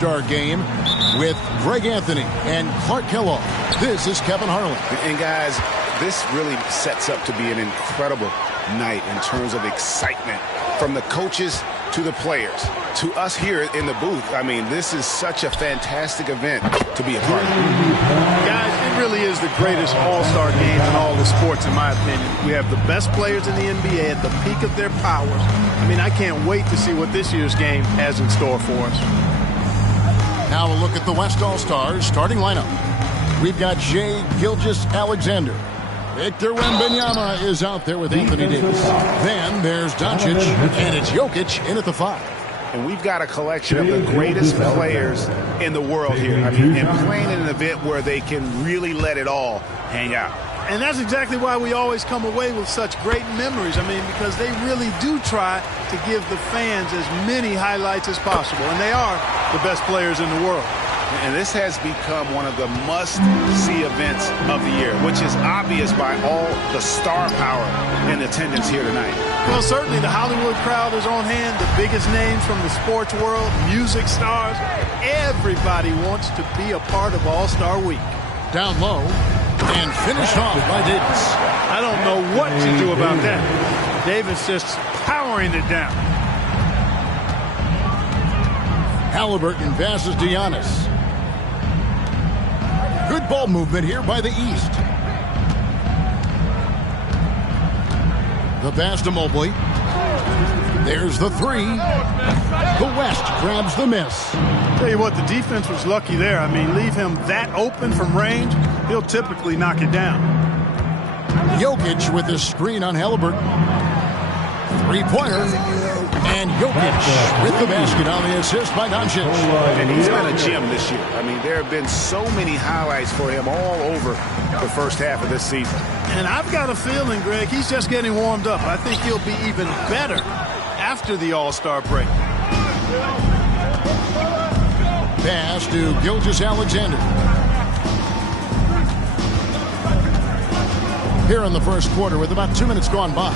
Star game with Greg Anthony and Clark Kellogg. This is Kevin Harlan. And guys, this really sets up to be an incredible night in terms of excitement from the coaches to the players to us here in the booth. I mean, this is such a fantastic event to be a part of. Guys, it really is the greatest all-star game in all the sports, in my opinion. We have the best players in the NBA at the peak of their powers. I mean, I can't wait to see what this year's game has in store for us. Now a look at the West All-Stars starting lineup. We've got Shai Gilgeous-Alexander. Victor Wembanyama is out there with Anthony Davis. Then there's Doncic, and it's Jokic in at the 5. And we've got a collection of the greatest players in the world here. I mean, and playing in an event where they can really let it all hang out. And that's exactly why we always come away with such great memories. I mean, because they really do try to give the fans as many highlights as possible. And they are the best players in the world. And this has become one of the must-see events of the year, which is obvious by all the star power in attendance here tonight. Well, certainly the Hollywood crowd is on hand, the biggest names from the sports world, music stars. Everybody wants to be a part of All-Star Week. Down low and finished off by Davis. I don't know what to do about that. Davis just powering it down. Halliburton passes to Giannis. Good ball movement here by the East. The pass to Mobley. There's the 3. The West grabs the miss. Tell you what, the defense was lucky there. I mean, leave him that open from range, he'll typically knock it down. Jokic with his screen on Halliburton. 3-pointer. And Jokic with the basket on the assist by Doncic. And he's been a gem this year. I mean, there have been so many highlights for him all over the first half of this season. And I've got a feeling, Greg, he's just getting warmed up. I think he'll be even better after the All-Star break. Pass to Gilgeous-Alexander. Here in the first quarter with about 2 minutes gone by.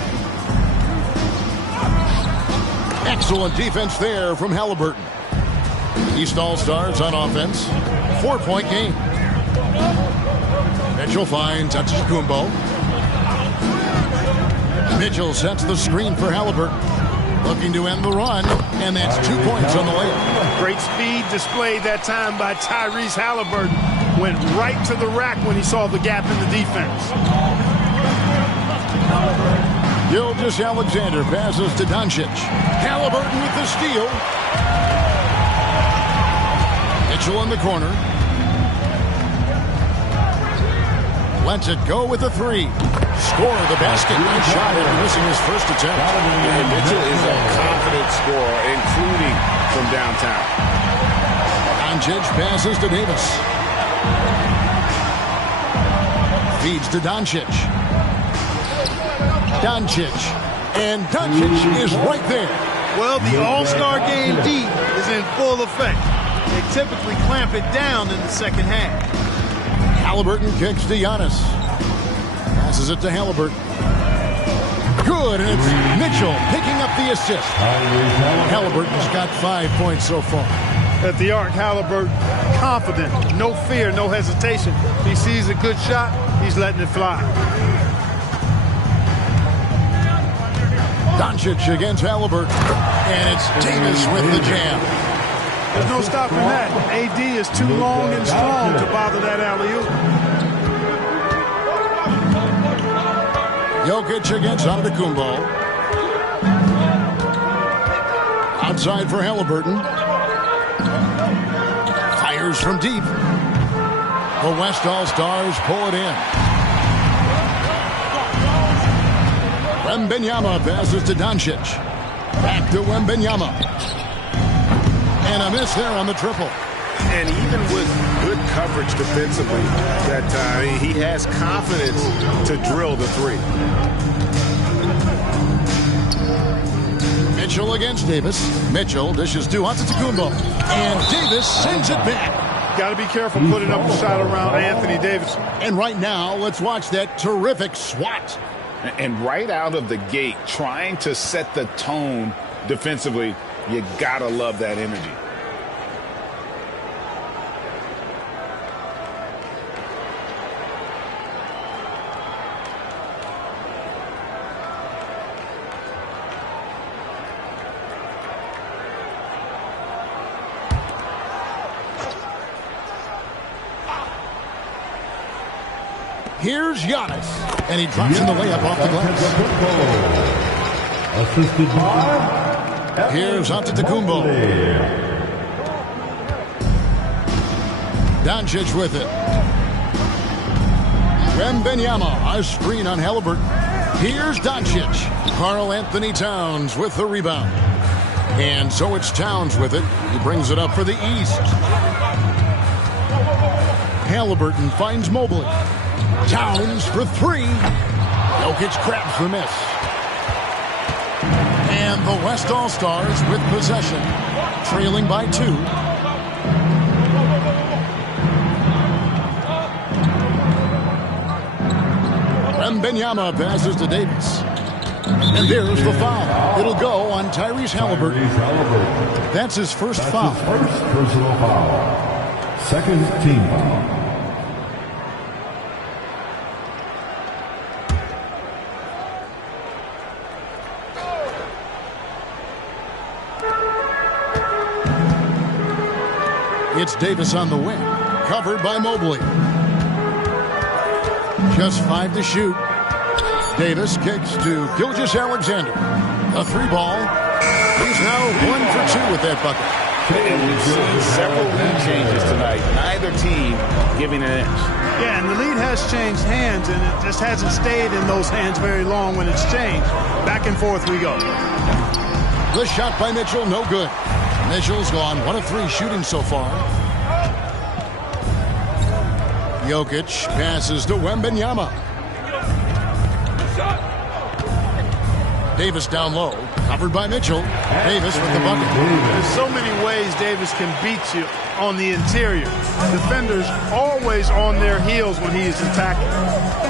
Excellent defense there from Halliburton. East All-Stars on offense. 4-point game. Mitchell finds Antetokounmpo. Mitchell sets the screen for Halliburton. Looking to end the run, and that's 2 points on the layup. Great speed displayed that time by Tyrese Halliburton. Went right to the rack when he saw the gap in the defense. Gilgeous-Alexander passes to Doncic. Halliburton with the steal. Mitchell in the corner. Lets it go with the 3. Score the basket. Nice shot after missing his first attempt. And Mitchell is a confident scorer, including from downtown. Doncic passes to Davis. Feeds to Doncic. And Doncic is right there. Well, the All-Star Game D is in full effect. They typically clamp it down in the second half. Halliburton kicks to Giannis. Passes it to Halliburton. Good, and it's Mitchell picking up the assist. Halliburton's got 5 points so far. At the arc, Halliburton, confident, no fear, no hesitation. He sees a good shot, he's letting it fly. Doncic against Halliburton. And it's Davis with the jam. There's no stopping that. AD is too long and strong to bother that alley-oop. Jokic against Antetokounmpo. Outside for Halliburton. Fires from deep. The West All-Stars pull it in. Wembanyama passes to Doncic. Back to Wembanyama. And a miss there on the triple. And even with good coverage defensively that time, he has confidence to drill the 3. Mitchell against Davis. Mitchell dishes to Antetokounmpo. And Davis sends it back. Got to be careful putting up a shot around Anthony Davis. And right now, let's watch that terrific swat. And right out of the gate, trying to set the tone defensively, you got to love that energy. Here's Giannis, and he drops in the layup off the glass. Assisted by Here's Antetokounmpo. Doncic with it. Wembanyama, a screen on Halliburton. Here's Doncic. Karl-Anthony Towns with the rebound. And so it's Towns with it. He brings it up for the East. Halliburton finds Mobley. Towns for three. Jokic grabs the miss. And the West All-Stars with possession, trailing by 2. Wembanyama passes to Davis. And there's the foul. It'll go on Tyrese Halliburton. That's his first foul. First personal foul. Second team foul. It's Davis on the wing, covered by Mobley. Just 5 to shoot. Davis kicks to Gilgeous-Alexander. A 3-ball. He's now 1 for 2 with that bucket. And we've seen several lead changes tonight. Neither team giving an inch. Yeah, and the lead has changed hands, and it just hasn't stayed in those hands very long when it's changed. Back and forth we go. The shot by Mitchell, no good. Mitchell's gone 1 of 3 shooting so far. Jokic passes to Wembanyama. Davis down low, covered by Mitchell. Davis with the bucket. There's so many ways Davis can beat you on the interior. Defenders always on their heels when he is attacking.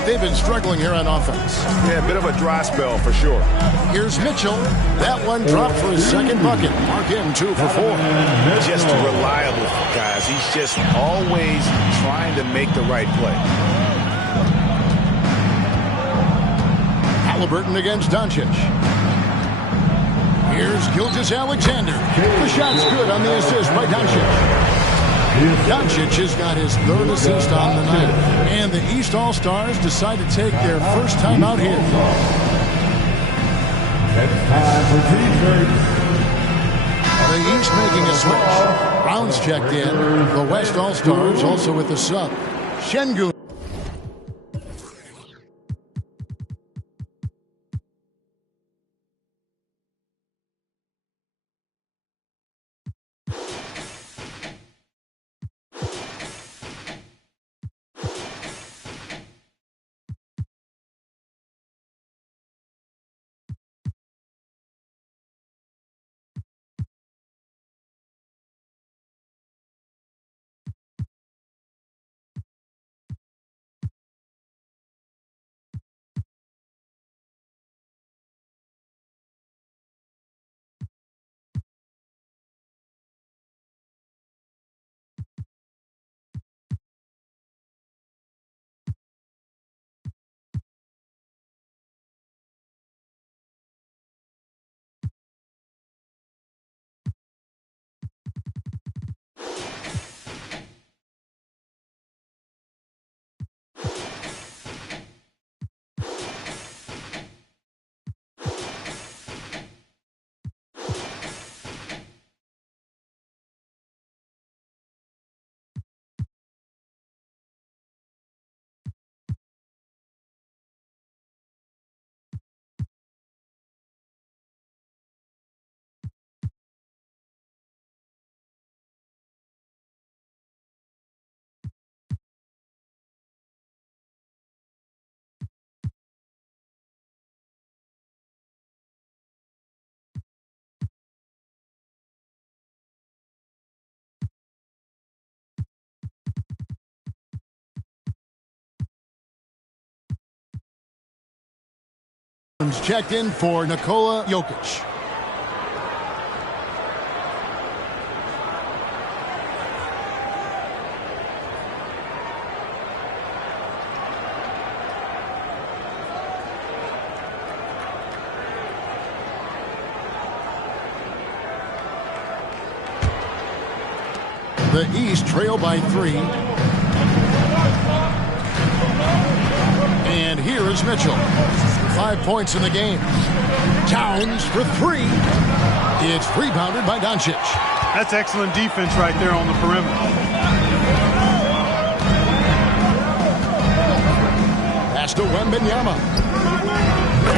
They've been struggling here on offense. Yeah, a bit of a dry spell for sure. Here's Mitchell. That one dropped for his second bucket. Mark him 2 for 4. Just reliable, guys. He's just always trying to make the right play. Halliburton against Doncic. Here's Gilgeous-Alexander. The shot's good on the assist by Doncic. Doncic has got his 3rd assist on the night. And the East All-Stars decide to take their first time out here. It's time for team The East making a switch. Browns checked in. The West All-Stars also with the sub. Şengün. Checked in for Nikola Jokic. The East trail by 3. And here is Mitchell. 5 points in the game. Towns for 3. It's rebounded by Doncic. That's excellent defense right there on the perimeter. Pass to Wembanyama.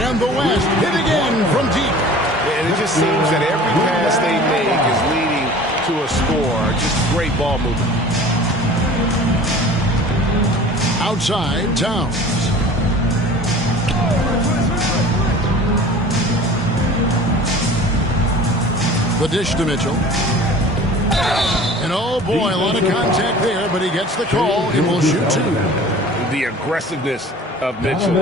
And the West hit again from deep. And it just seems that every pass they make is leading to a score. Just great ball movement. Outside, Towns. The dish to Mitchell. And oh boy, a lot of contact there, but he gets the call and will shoot 2. The aggressiveness of Mitchell,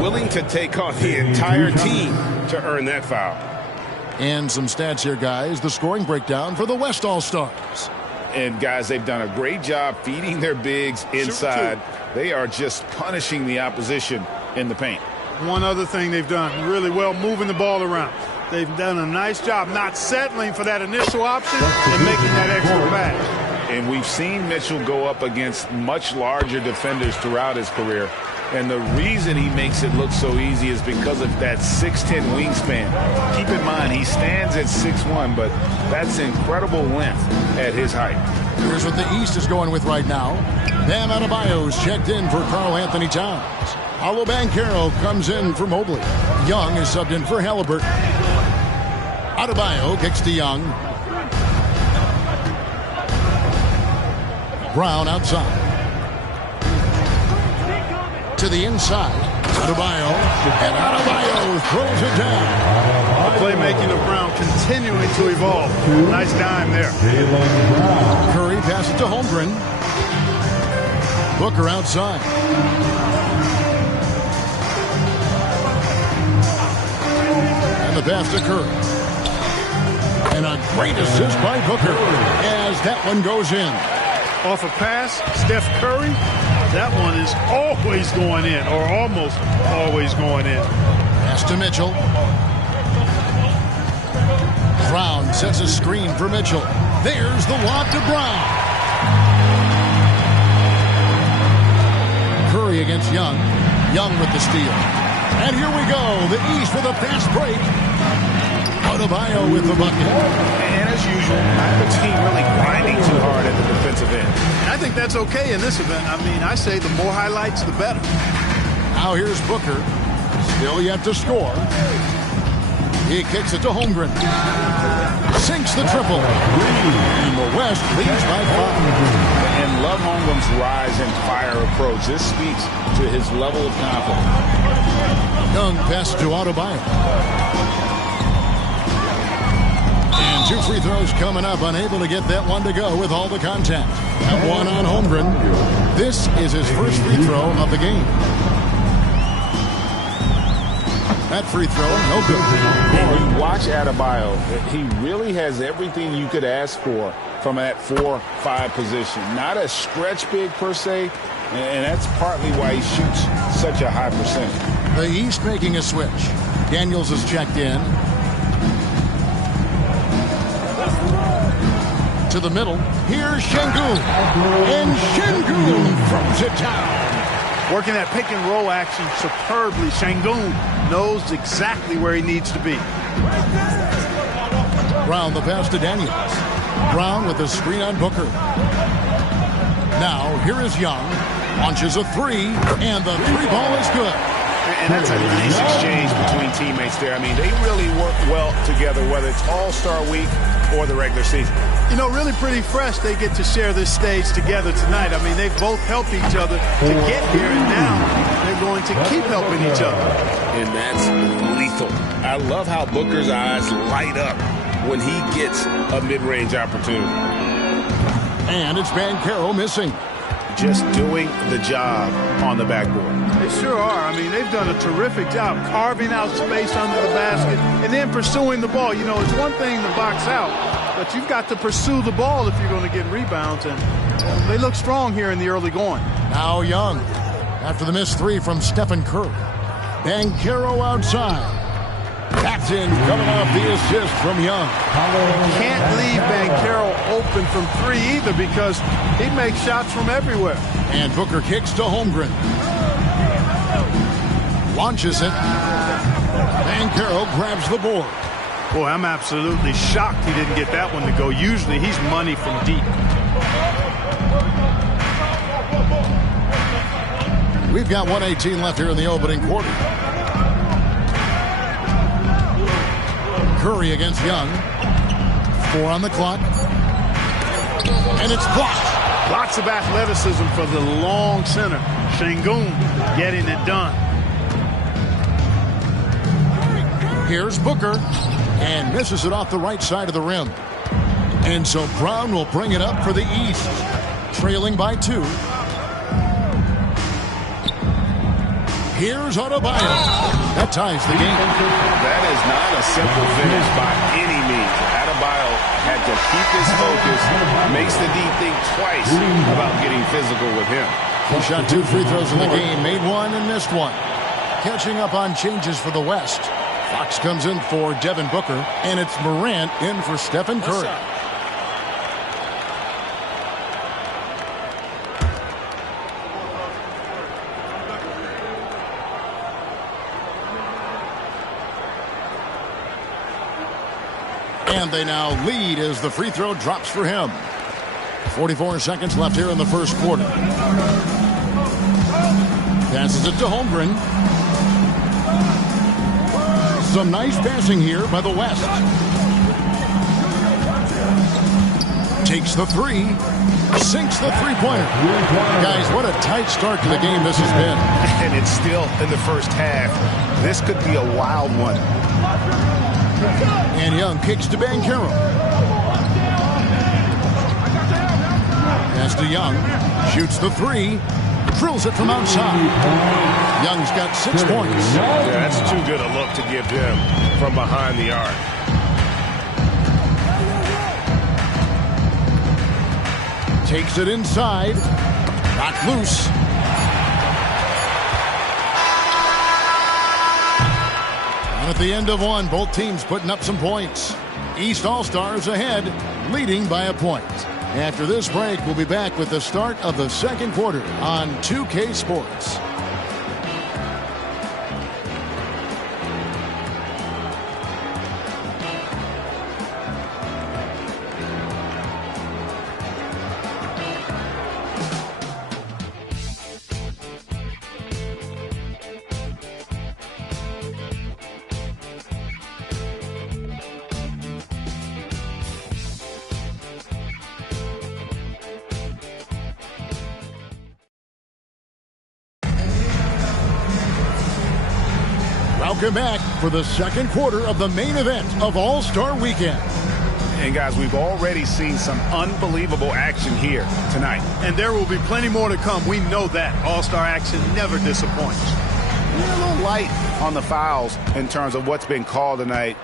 willing to take on the entire team to earn that foul. And some stats here, guys. The scoring breakdown for the West All-Stars. And guys, they've done a great job feeding their bigs inside. They are just punishing the opposition in the paint. One other thing they've done really well, moving the ball around. They've done a nice job not settling for that initial option and making that extra pass. And we've seen Mitchell go up against much larger defenders throughout his career. And the reason he makes it look so easy is because of that 6'10" wingspan. Keep in mind, he stands at 6'1", but that's incredible length at his height. Here's what the East is going with right now. Bam Adebayo's checked in for Karl Anthony Towns. Paolo Banchero comes in for Mobley. Young is subbed in for Halliburton. Adebayo kicks to Young. Brown outside. To the inside. Adebayo. And Adebayo throws it down. The playmaking of Brown continuing to evolve. Nice dime there. Curry passes to Holmgren. Booker outside. And the pass to Curry. And a great assist by Booker as that one goes in. Off a pass, Steph Curry, that one is always going in, or almost always going in. Pass to Mitchell. Brown sets a screen for Mitchell. There's the lob to Brown. Curry against Young. Young with the steal. And here we go. The East with a fast break. Adebayo with the bucket. And as usual, the team really grinding too hard at the defensive end. I think that's okay in this event. I mean, I say the more highlights, the better. Now here's Booker. Still yet to score. He kicks it to Holmgren. Sinks the triple. And the West leads by 5. And love Holmgren's rise and fire approach. This speaks to his level of confidence. Young passes to Adebayo. And 2 free throws coming up. Unable to get that one to go with all the contact. That one on Holmgren. This is his first free throw of the game. That free throw, no good. When you watch Adebayo, he really has everything you could ask for from that 4-5 position. Not a stretch big per se, and that's partly why he shoots such a high percentage. The East making a switch. Daniels is checked in. To the middle. Here's Şengün. And Şengün throws it down. Working that pick and roll action superbly. Şengün knows exactly where he needs to be. Brown the pass to Daniels. Brown with the screen on Booker. Now here is Young. Launches a 3, and the 3 ball is good. And that's a nice exchange between teammates there. I mean, they really work well together, whether it's All-Star Week or the regular season. You know, really pretty fresh they get to share this stage together tonight. I mean, they both helped each other to get here, and now they're going to keep helping each other. And that's lethal. I love how Booker's eyes light up when he gets a mid-range opportunity. And it's Banchero missing. Just doing the job on the backboard. They sure are. I mean, they've done a terrific job carving out space under the basket and then pursuing the ball. You know, it's one thing to box out, but you've got to pursue the ball if you're going to get rebounds, and they look strong here in the early going. Now Young, after the missed 3 from Stephen Curry. Banchero outside. Captain coming off the assist from Young. Can't leave Banchero open from 3 either because he makes shots from everywhere. And Booker kicks to Holmgren. Launches it. Banchero grabs the board. Boy, I'm absolutely shocked he didn't get that one to go. Usually he's money from deep. We've got 1:18 left here in the opening quarter. Curry against Young. 4 on the clock. And it's blocked. Lots of athleticism for the long center. Sengun getting it done. Here's Booker. And misses it off the right side of the rim. And so Brown will bring it up for the East. Trailing by 2. Here's Adebayo. That ties the game. That is not a simple finish by any means. Adebayo had to keep his focus. Makes the D think twice about getting physical with him. He shot 2 free throws in the game. Made 1 and missed 1. Catching up on changes for the West. Fox comes in for Devin Booker. And it's Morant in for Stephen Curry. And they now lead as the free throw drops for him. 44 seconds left here in the first quarter. Passes it to Holmgren. Some nice passing here by the West. Takes the 3. Sinks the three-pointer. Guys, what a tight start to the game this has been. And it's still in the first half. This could be a wild one. And Young kicks to Banchero. Pass to Young. Shoots the 3. Drills it from outside. Young's got 6 points. Yeah, that's too good a look to give them from behind the arc. Takes it inside. Knocked loose. And at the end of 1, both teams putting up some points. East All-Stars ahead, leading by a point. After this break, we'll be back with the start of the second quarter on 2K Sports. Welcome back for the second quarter of the main event of All-Star Weekend. And guys, we've already seen some unbelievable action here tonight. And there will be plenty more to come. We know that. All-Star action never disappoints. We're a little light on the fouls in terms of what's been called tonight.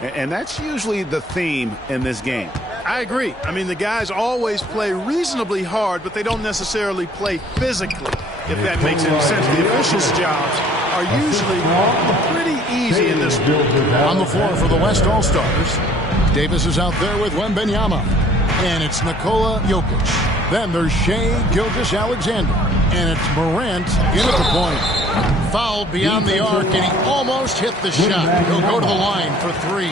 And that's usually the theme in this game. I agree. I mean, the guys always play reasonably hard, but they don't necessarily play physically, if that makes any sense. The officials' jobs are usually pretty easy in this sport. On the floor for the West All-Stars, Davis is out there with Wembanyama. And it's Nikola Jokic. Then there's Shai Gilgeous-Alexander. And it's Morant in at the point. Fouled beyond the arc, and he almost hit the shot. He'll go to the line for 3.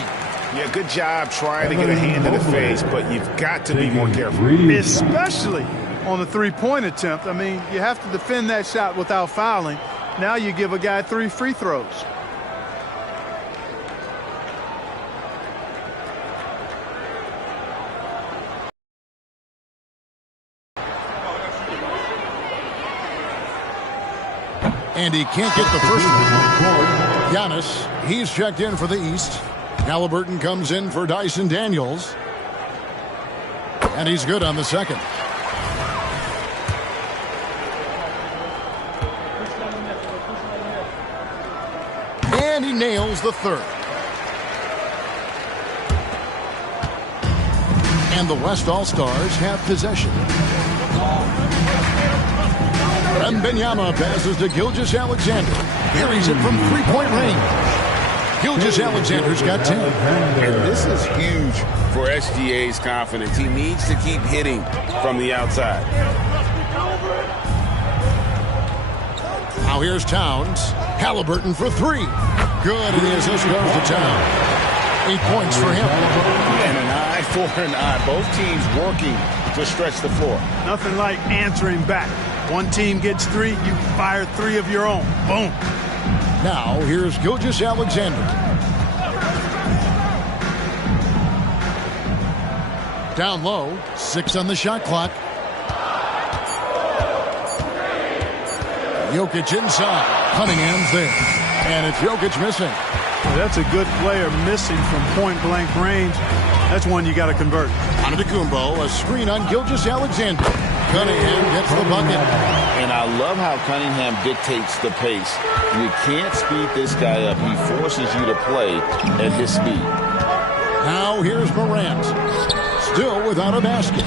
Yeah, good job trying to get a hand in the face, but you've got to be more careful. Especially on the three-point attempt. I mean, you have to defend that shot without fouling. Now you give a guy 3 free throws. And he can't get the first one. Giannis, he's checked in for the East. Halliburton comes in for Dyson Daniels. And he's good on the second. And he nails the third. And the West All-Stars have possession. Wembanyama passes to Gilgeous-Alexander. Carries it from three-point range. Gilgeous-Alexander's got 10. And this is huge for SGA's confidence. He needs to keep hitting from the outside. Now here's Towns. Halliburton for three. Good, and the assist goes to Towns. 8 points for him. And an eye for an eye. Both teams working to stretch the floor. Nothing like answering back. One team gets three, you fire three of your own. Boom. Now here's Gilgeous-Alexander. Down low, 6 on the shot clock. Jokic inside. Cunningham's there. And it's Jokic missing. That's a good player missing from point-blank range. That's one you got to convert. Antetokounmpo, a screen on Gilgeous-Alexander. Cunningham gets the bucket. And I love how Cunningham dictates the pace. You can't speed this guy up. He forces you to play at his speed. Now here's Morant. Still without a basket.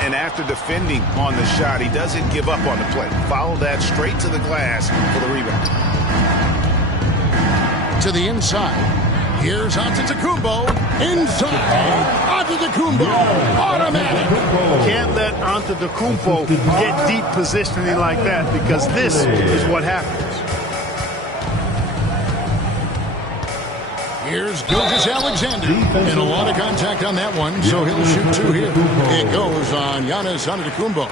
And after defending on the shot, he doesn't give up on the play. Follow that straight to the glass for the rebound. To the inside. Here's Antetokounmpo. Inside. Antetokounmpo. Automatic. Can't let Antetokounmpo get deep positioning like that, because this is what happens. Here's Gilgeous-Alexander. And a lot of contact on that one, so he'll shoot 2 here. It goes on Giannis Antetokounmpo.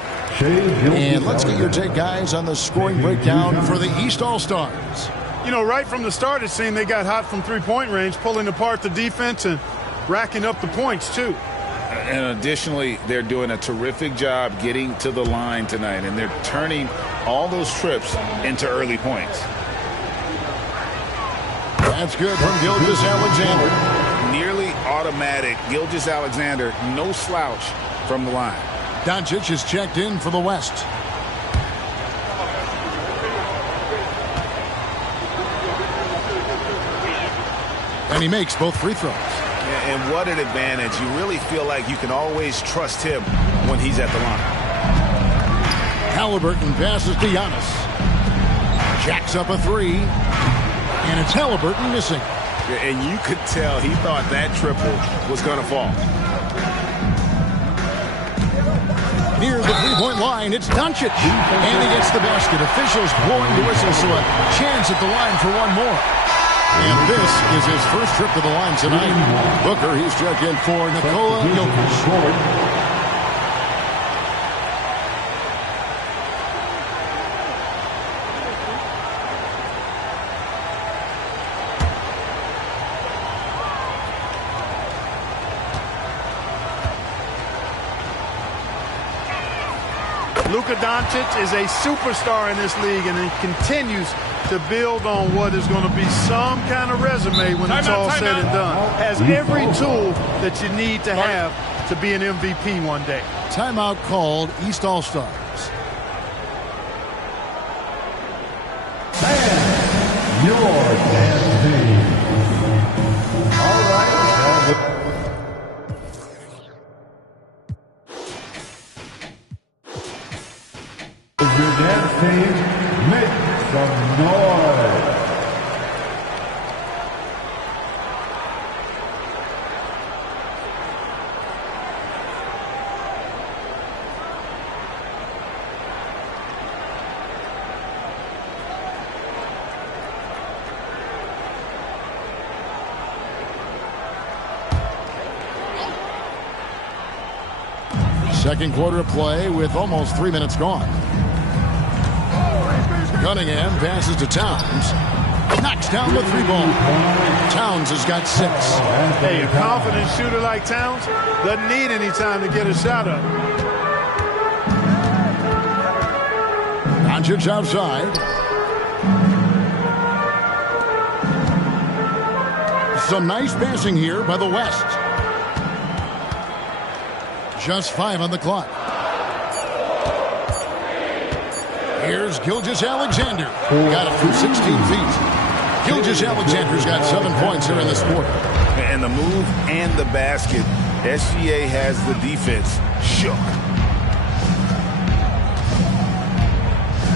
And let's get your take, guys, on the scoring breakdown for the East All-Stars. You know, right from the start, it seemed they got hot from three-point range, pulling apart the defense and racking up the points, too. And additionally, they're doing a terrific job getting to the line tonight, and they're turning all those trips into early points. That's good from Gilgeous-Alexander. Nearly automatic. Gilgeous-Alexander, no slouch from the line. Doncic is checked in for the West. And he makes both free throws. And what an advantage. You really feel like you can always trust him when he's at the line. Halliburton passes to Giannis. Jacks up a 3. And it's Halliburton missing. And you could tell he thought that triple was going to fall. Near the three-point line, it's Doncic. And he gets the basket. Officials blowing the whistle, so a chance at the line for one more. And this is his first trip to the line tonight. Booker, he's checked in for Nikola Jokic. Luka Doncic is a superstar in this league, and he continues to build on what is going to be some kind of resume when it's all said and done. Has every tool that you need to have to be an MVP one day. Timeout called, East All-Stars. And your damn team. All right. Your dance team, make some noise. Second quarter of play with almost 3 minutes gone. Cunningham passes to Towns. Knocks down the 3-ball. Towns has got 6. Hey, a confident shooter like Towns doesn't need any time to get a shot up. Doncic outside. Some nice passing here by the West. Just 5 on the clock. Here's Gilgeous-Alexander. Got it from 16 feet. Gilgeous-Alexander's got 7 points here in this quarter. And the move and the basket. SGA has the defense shook.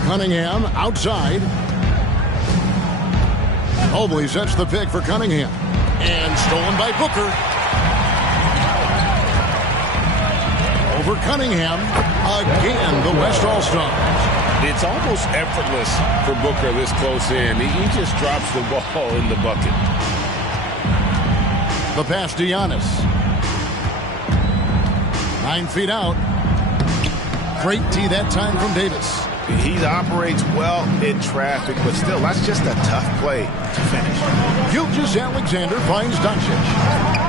Cunningham outside. Mobley sets the pick for Cunningham. And stolen by Booker. Over Cunningham. Again, the West All-Stars. It's almost effortless for Booker this close in. He just drops the ball in the bucket. The pass to Giannis. 9 feet out. Great D that time from Davis. He operates well in traffic, but still, that's just a tough play to finish. Gilgeous-Alexander finds Doncic.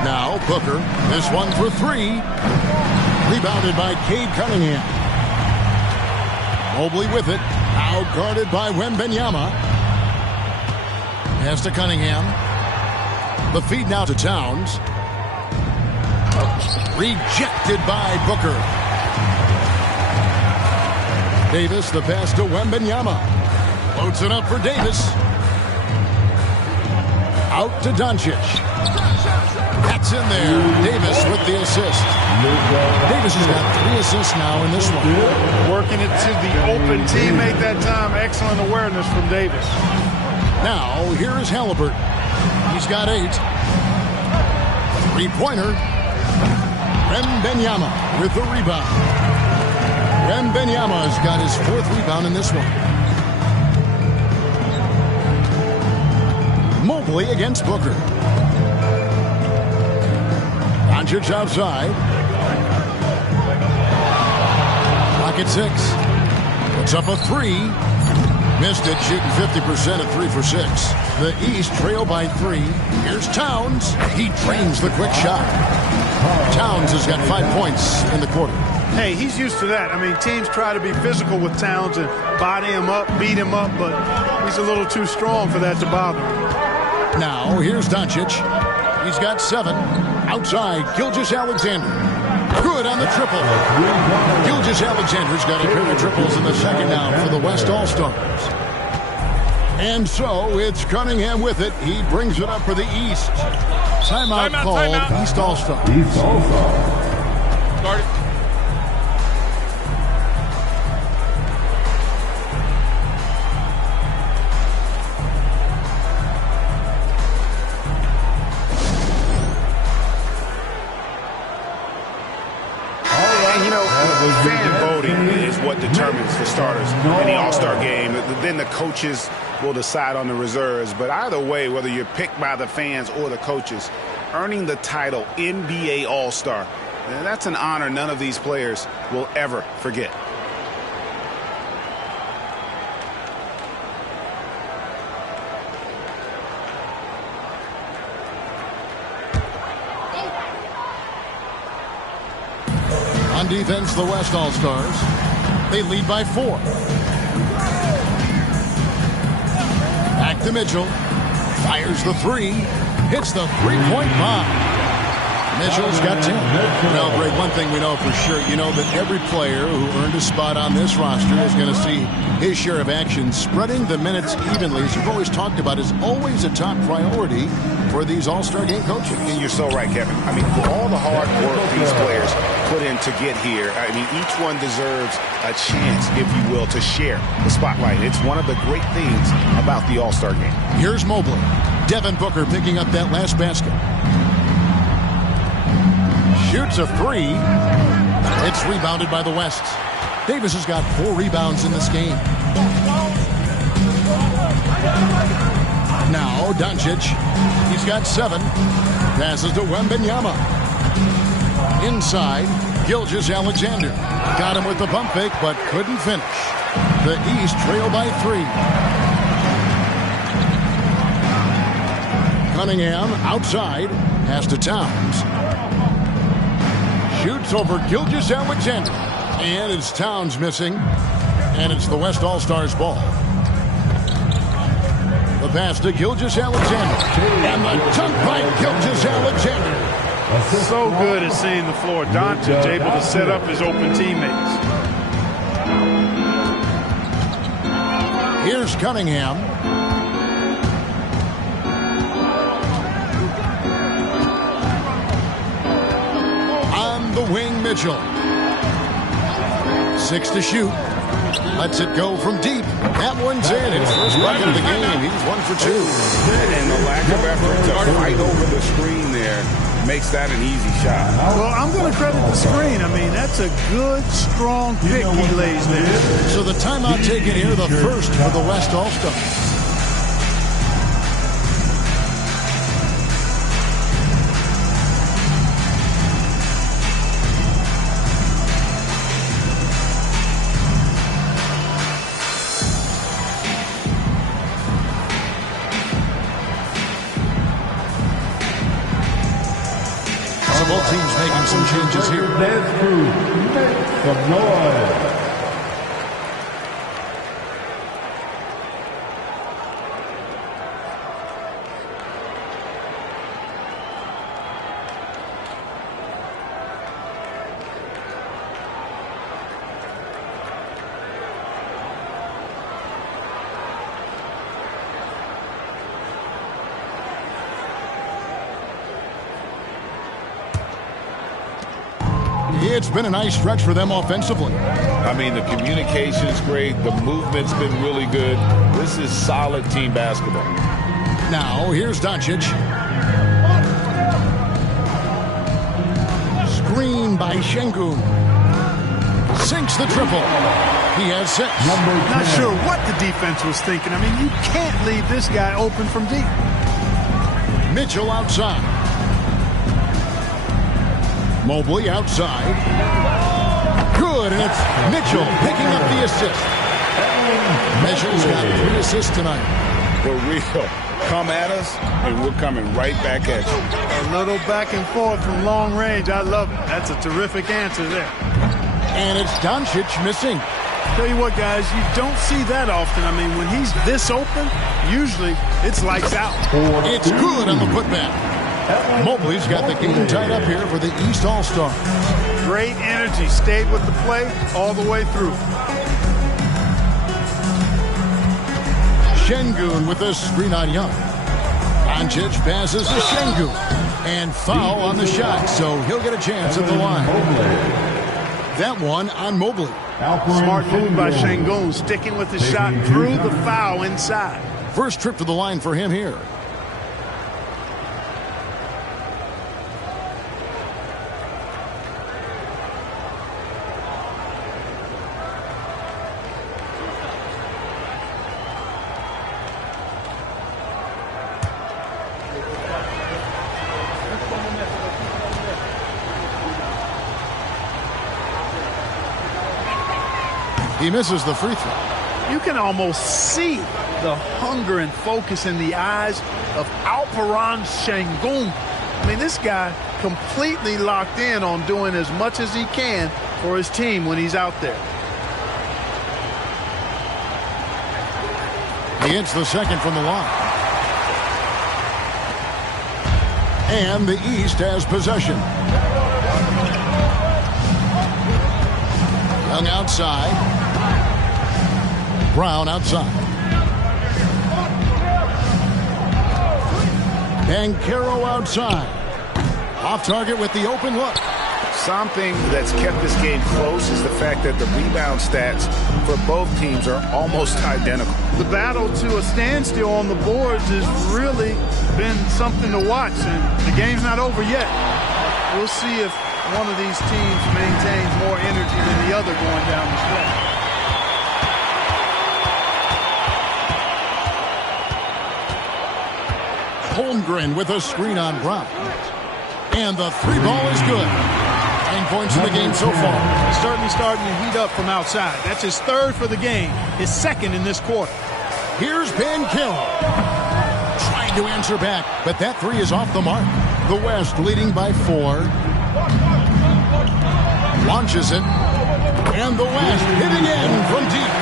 Now Booker. This one for 3. Rebounded by Cade Cunningham. Mobley with it. Now guarded by Wembanyama. Pass to Cunningham. The feed now to Towns. Rejected by Booker. Davis, the pass to Wembanyama. Loads it up for Davis. Out to Doncic. That's in there. Davis with the assist. Davis has got 3 assists now in this one. Working it to the open teammate that time. Excellent awareness from Davis. Now, here is Halliburton. He's got 8. 3-pointer. Wembanyama with the rebound. Wembanyama has got his 4th rebound in this one. Mobley against Booker. Doncic outside. Clock at 6. Puts up a 3. Missed it, shooting 50% at 3 for 6. The East trail by 3. Here's Towns. He drains the quick shot. Towns has got 5 points in the quarter. Hey, he's used to that. I mean, teams try to be physical with Towns and body him up, beat him up, but he's a little too strong for that to bother him. Now, here's Doncic. He's got 7. Outside, Gilgeous-Alexander. Good on the triple. Gilgeous-Alexander's got a pair of triples in the second down for the West All-Stars. And so, it's Cunningham with it. He brings it up for the East. Timeout called. East All-Stars. East All-Stars. Start it. Fan voting is what determines the starters in the All-Star game. Then the coaches will decide on the reserves. But either way, whether you're picked by the fans or the coaches, earning the title NBA All-Star, that's an honor none of these players will ever forget. On defense, the West All-Stars. They lead by 4. Back to Mitchell. Fires the 3. Hits the 3-point bomb. Mitchell's got 10. Well, Greg, one thing we know for sure, you know that every player who earned a spot on this roster is going to see his share of action. Spreading the minutes evenly, as you've always talked about, is always a top priority for these All-Star game coaches. And you're so right, Kevin. I mean, for all the hard work these players put in to get here, I mean, each one deserves a chance, if you will, to share the spotlight. It's one of the great things about the All-Star game. Here's Mobley. Devin Booker picking up that last basket. Shoots a 3. It's rebounded by the West. Davis has got 4 rebounds in this game. Now Doncic. He's got 7. Passes to Wembanyama. Inside, Gilgeous-Alexander. Got him with the pump fake, but couldn't finish. The East trail by 3. Cunningham outside. Pass to Towns. Shoots over Gilgeous-Alexander. And it's Towns missing. And it's the West All-Stars ball. The pass to Gilgeous-Alexander. And the dunk by Gilgeous-Alexander. So good at seeing the floor. Doncic able to set up his open teammates. Here's Cunningham. On the wing, Mitchell. 6 to shoot. Lets it go from deep. That one's in. It's first bucket of the game. He's 1 for 2. And the lack of effort to fight over the screen there makes that an easy shot. Well, I'm going to credit the screen. I mean, that's a good, strong pick he lays there. So the timeout taken here, the first for the West All-Stars. Both teams making some changes here. Dance crew, make some noise. It's been a nice stretch for them offensively. I mean, the communication's great. The movement's been really good. This is solid team basketball. Now, here's Doncic. Screen by Şengün. Sinks the triple. He has 6. Not sure what the defense was thinking. I mean, you can't leave this guy open from deep. Mitchell outside. Mobley outside. Good, and it's Mitchell picking up the assist. Mitchell's got 3 assists tonight. For real. Come at us, and we're coming right back at you. A little back and forth from long range. I love it. That's a terrific answer there. And it's Doncic missing. Tell you what, guys, you don't see that often. I mean, when he's this open, usually it's lights out. It's good on the putback. Mobley's got the game tied up here for the East All-Star. Great energy. Stayed with the play all the way through. Şengün with a screen on Young. Doncic passes to Şengün. And foul on the shot, so he'll get a chance at the line. That one on Mobley. Smart move by Şengün, sticking with the shot through the foul inside. First trip to the line for him here. He misses the free throw. You can almost see the hunger and focus in the eyes of Alperen Şengün. I mean, this guy completely locked in on doing as much as he can for his team when he's out there. He hits the second from the line. And the East has possession. Young outside. Brown outside. Banchero outside. Off target with the open look. Something that's kept this game close is the fact that the rebound stats for both teams are almost identical. The battle to a standstill on the boards has really been something to watch, and the game's not over yet. We'll see if one of these teams maintains more energy than the other going down the stretch. Holmgren with a screen on Brown. And the 3 ball is good. 9 points in the game so far. He's certainly starting to heat up from outside. That's his 3rd for the game, his 2nd in this quarter. Here's Banchero. Trying to answer back, but that 3 is off the mark. The West leading by 4. Launches it. And the West hitting in from deep.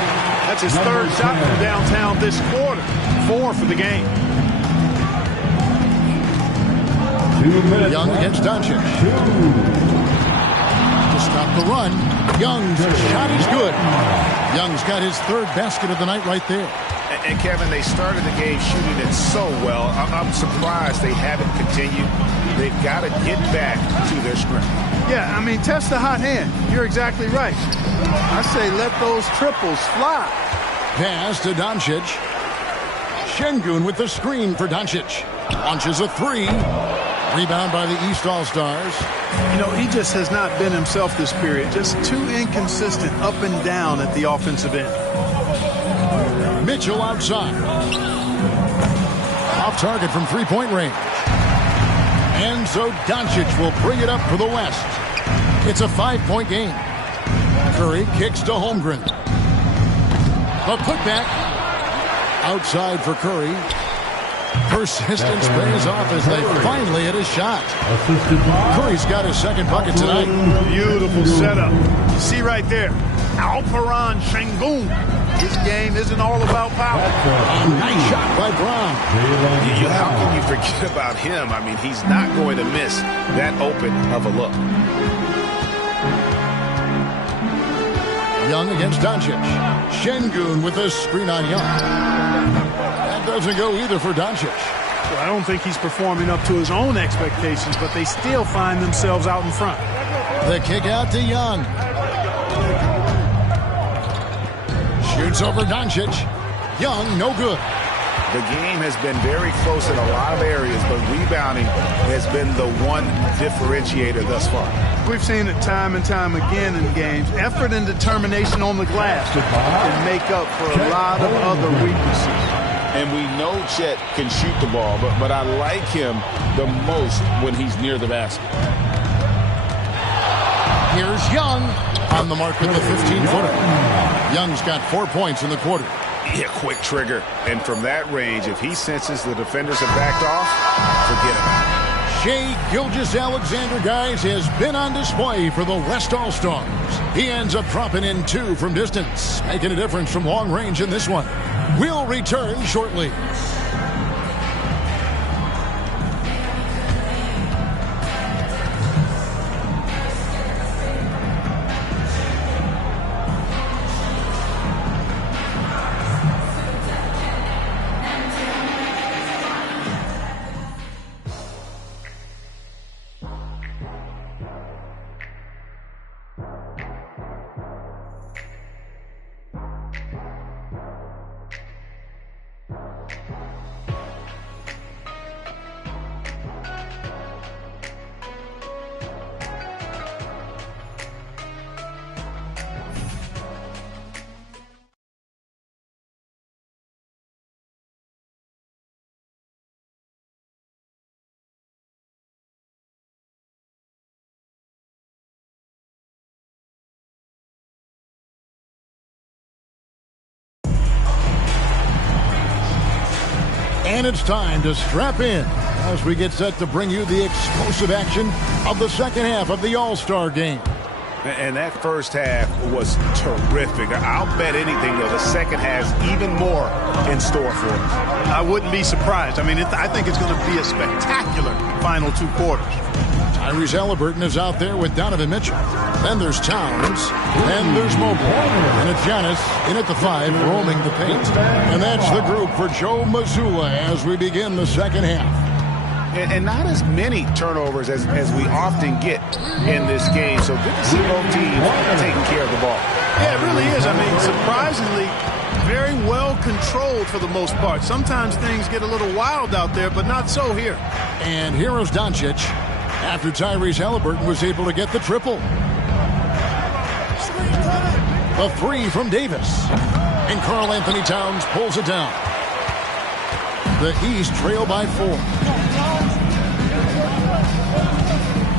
That's his 3rd shot from downtown this quarter. 4 for the game. Young against Doncic. To stop the run. Young's shot is good. Young's got his 3rd basket of the night right there. And Kevin, they started the game shooting it so well. I'm surprised they haven't continued. They've got to get back to their script. Yeah, I mean, test the hot hand. You're exactly right. I say let those triples fly. Pass to Doncic. Şengün with the screen for Doncic. Launches a 3. Rebound by the East All-Stars. You know, he just has not been himself this period. Just too inconsistent up and down at the offensive end. Mitchell outside. Off target from three-point range. And so Doncic will bring it up for the West. It's a 5-point game. Curry kicks to Holmgren. The putback. Outside for Curry. Persistence pays off as they finally hit a shot. Curry's got his second bucket tonight. Beautiful setup. You see right there, Alperen Sengun. His game isn't all about power. A nice shot by Brown. How can you forget about him? I mean, he's not going to miss that open of a look. Young against Doncic. Sengun with a screen on Young. That doesn't go either for Doncic. Well, I don't think he's performing up to his own expectations, but they still find themselves out in front. The kick out to Young. Shoots over Doncic. Young, no good. The game has been very close in a lot of areas, but rebounding has been the one differentiator thus far. We've seen it time and time again in games. Effort and determination on the glass can make up for a lot of other weaknesses. And we know Chet can shoot the ball, but I like him the most when he's near the basket. Here's Young on the mark with the 15-footer. Young's got 4 points in the quarter. Yeah, quick trigger. And from that range, if he senses the defenders have backed off, forget about it. Shai Gilgeous-Alexander, guys, has been on display for the West All-Stars. He ends up dropping in 2 from distance, making a difference from long range in this one. We'll return shortly. And it's time to strap in as we get set to bring you the explosive action of the second half of the All-Star game. And that first half was terrific. I'll bet anything, though, the second has even more in store for us. I wouldn't be surprised. I mean, I think it's going to be a spectacular final 2 quarters. Tyrese Halliburton is out there with Donovan Mitchell. Then there's Towns. Then there's Mobley. And it's Giannis in at the 5, roaming the paint. And that's the group for Joe Mazzulla as we begin the second half. And not as many turnovers as we often get in this game. So good to see both teams taking care of the ball. Yeah, it really is. I mean, surprisingly, very well controlled for the most part. Sometimes things get a little wild out there, but not so here. And here is Doncic after Tyrese Halliburton was able to get the triple. The 3 from Davis. And Karl Anthony Towns pulls it down. The East trail by 4.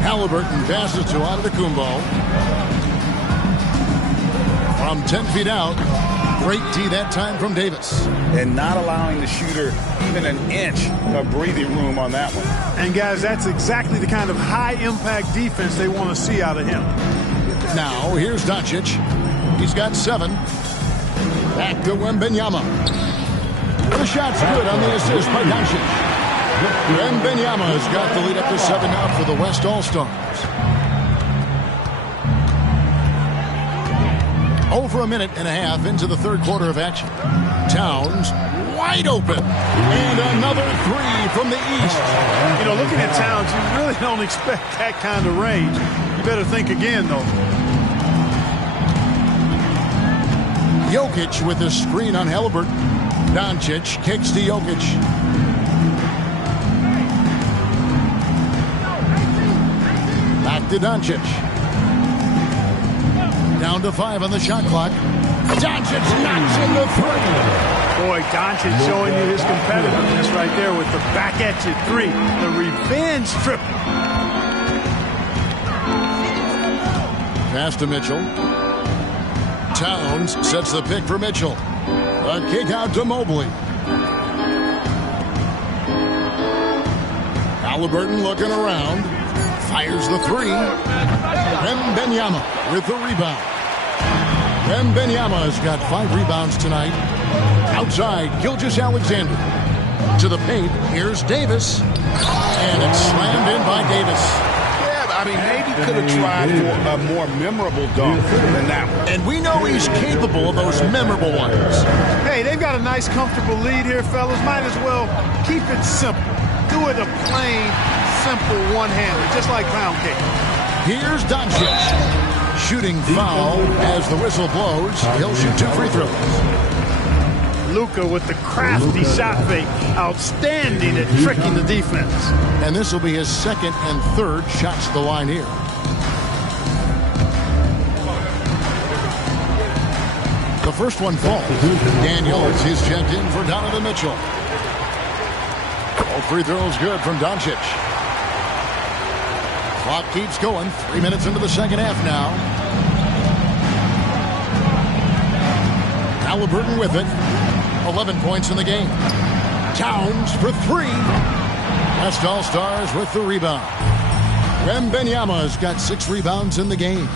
Halliburton passes to Antetokounmpo. From 10 feet out. Great D that time from Davis. And not allowing the shooter even an inch of breathing room on that one. And, guys, that's exactly the kind of high-impact defense they want to see out of him. Now, here's Doncic. He's got 7. Back to Wembanyama. The shot's good on the assist by Doncic. Wembanyama has got the lead up to 7 now for the West All-Stars. Over a minute and a half into the third quarter of action. Towns wide open. And another 3 from the East. You know, looking at Towns, you really don't expect that kind of range. You better think again, though. Jokic with a screen on Halliburton. Doncic kicks to Jokic. to Doncic. Down to 5 on the shot clock. Doncic knocks in the three. Boy, Doncic showing you his competitiveness right there with the back at you three. The revenge triple. Pass to Mitchell. Towns sets the pick for Mitchell. A kick out to Mobley. Halliburton looking around. Fires the three. Wembanyama with the rebound. Wembanyama has got 5 rebounds tonight. Outside, Gilgeous-Alexander. To the paint, here's Davis. And it's slammed in by Davis. I mean, maybe could have tried for a more memorable dunk than that one. And we know he's capable of those memorable ones. Hey, they've got a nice, comfortable lead here, fellas. Might as well keep it simple. Do it a plain, simple one-hander, just like pound cake. Here's Doncic. Shooting foul as the whistle blows. He'll shoot 2 free throws. Luka with the crafty shot fake. Outstanding at tricking the defense. And this will be his 2nd and 3rd shots to the line here. The first one falls. Daniels is checked in for Donovan Mitchell. All free throws good from Doncic. Clock keeps going. 3 minutes into the second half now. Halliburton with it. 11 points in the game. Towns for 3. West All-Stars with the rebound. Wembanyama's got 6 rebounds in the game.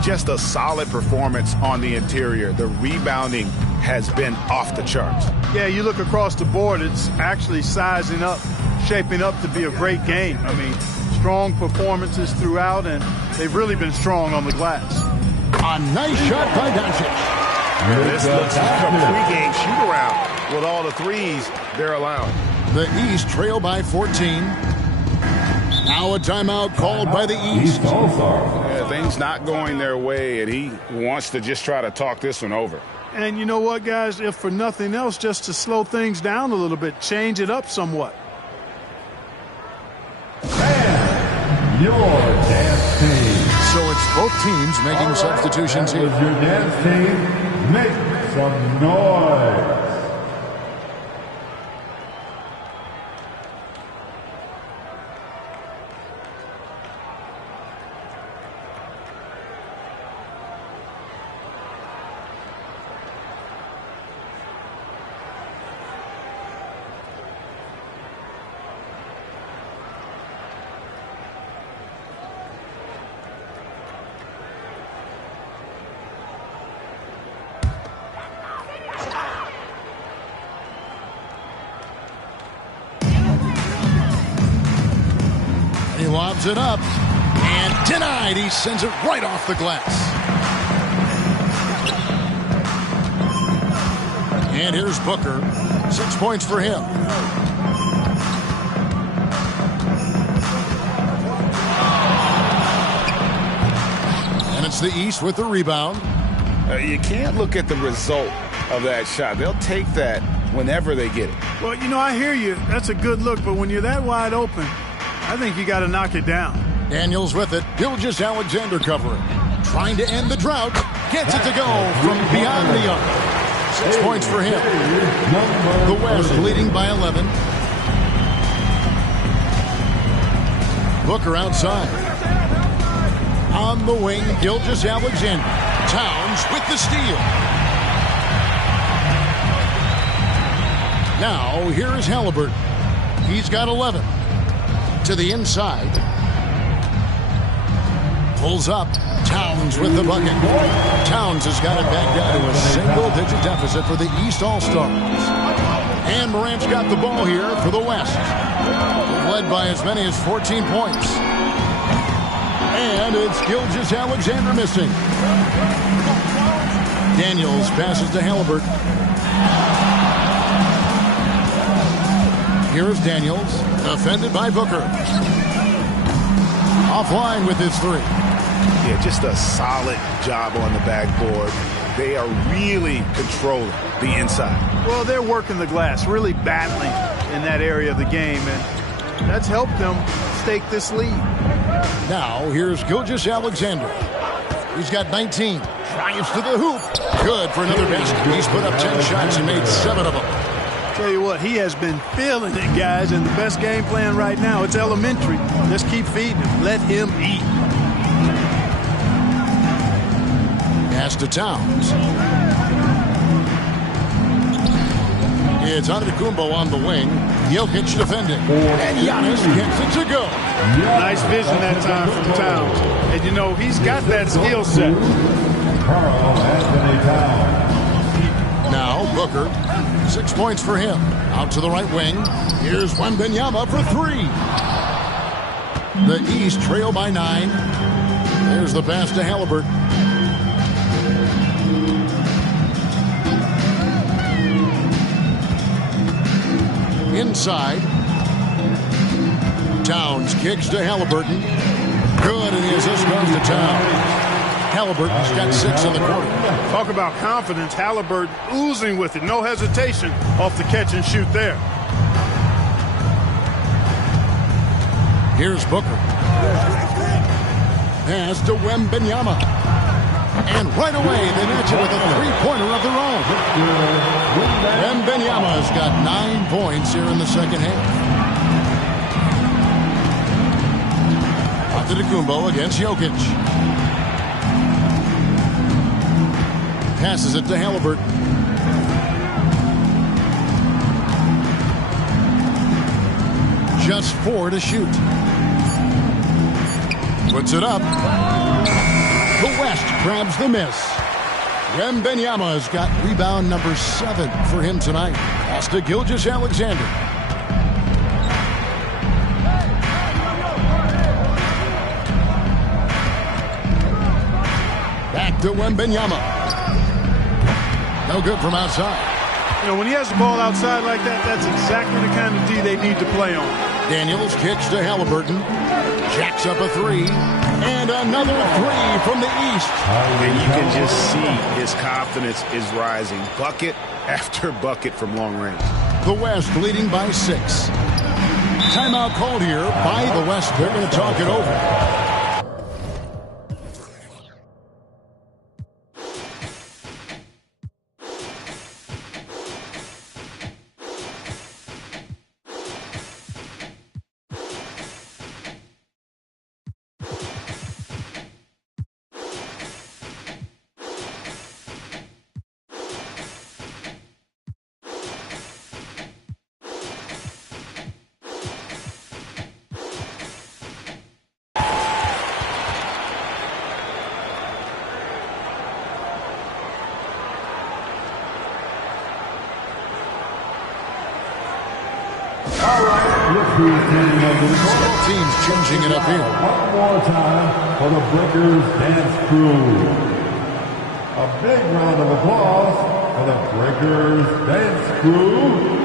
Just a solid performance on the interior. The rebounding has been off the charts. Yeah, you look across the board, it's actually sizing up, shaping up to be a great game. I mean, strong performances throughout, and they've really been strong on the glass. A nice shot by Doncic. This looks like a pregame shoot-around with all the threes they're allowing. The East trail by 14. Now a timeout called by the East. Yeah, things not going their way, and he wants to just try to talk this one over. And you know what, guys? If for nothing else, just to slow things down a little bit, change it up somewhat. And your dance team. So it's both teams making substitutions here. Your dance team, make some noise. He lobs it up and denied. He sends it right off the glass. And here's Booker. 6 points for him. And it's the East with the rebound. You can't look at the result of that shot. They'll take that whenever they get it. Well, you know, I hear you. That's a good look, but when you're that wide open, I think you got to knock it down. Daniels with it. Gilgeous-Alexander covering. Trying to end the drought. Gets it to go from beyond the arc. 6 points for him. The West leading by 11. Booker outside. On the wing, Gilgeous-Alexander. Towns with the steal. Now, here is Halliburton. He's got 11. To the inside. Pulls up. Towns with the bucket. Towns has got it back down to a single-digit deficit for the East All-Stars. And Morant's got the ball here for the West. Led by as many as 14 points. And it's Gilgeous-Alexander missing. Daniels passes to Halliburton. Here's Daniels, defended by Booker. Offline with his 3. Yeah, just a solid job on the backboard. They are really controlling the inside. Well, they're working the glass, really battling in that area of the game, and that's helped them stake this lead. Now, here's Gilgeous-Alexander. He's got 19. Drives to the hoop. Good for another basket. He's put up 10 shots and made 7 of them. Tell you what, he has been feeling it, guys, and the best game plan right now, it's elementary. Just keep feeding him. Let him eat. Pass to Towns. It's Antetokounmpo on the wing. Jokic defending. And Giannis gets it to go. Nice vision that time from Towns. And, you know, he's got that skill set. Karl-Anthony Towns. Now Booker. 6 points for him. Out to the right wing. Here's Wembanyama for 3. The East trail by 9. There's the pass to Halliburton. Inside. Towns kicks to Halliburton. Good, and the assist goes to Towns. Halliburton's got 6 in the quarter. Talk about confidence. Halliburton oozing with it. No hesitation off the catch and shoot there. Here's Booker. Pass to Wembanyama. And right away, they match it with a three-pointer of their own. Wembanyama's got 9 points here in the second half. Antetokounmpo against Jokic. Passes it to Halliburton. Just 4 to shoot. Puts it up. The West grabs the miss. Wembanyama's got rebound number 7 for him tonight. Pass to Gilgeous-Alexander. Back to Wembanyama. No good from outside. You know, when he has the ball outside like that, that's exactly the kind of D they need to play on. Daniels kicks to Halliburton. Jacks up a 3. And another 3 from the East. And you can just see his confidence is rising. Bucket after bucket from long range. The West leading by 6. Timeout called here by the West. They're going to talk it over. Teams changing it up here. One more time for the Breakers Dance Crew. A big round of applause for the Breakers Dance Crew.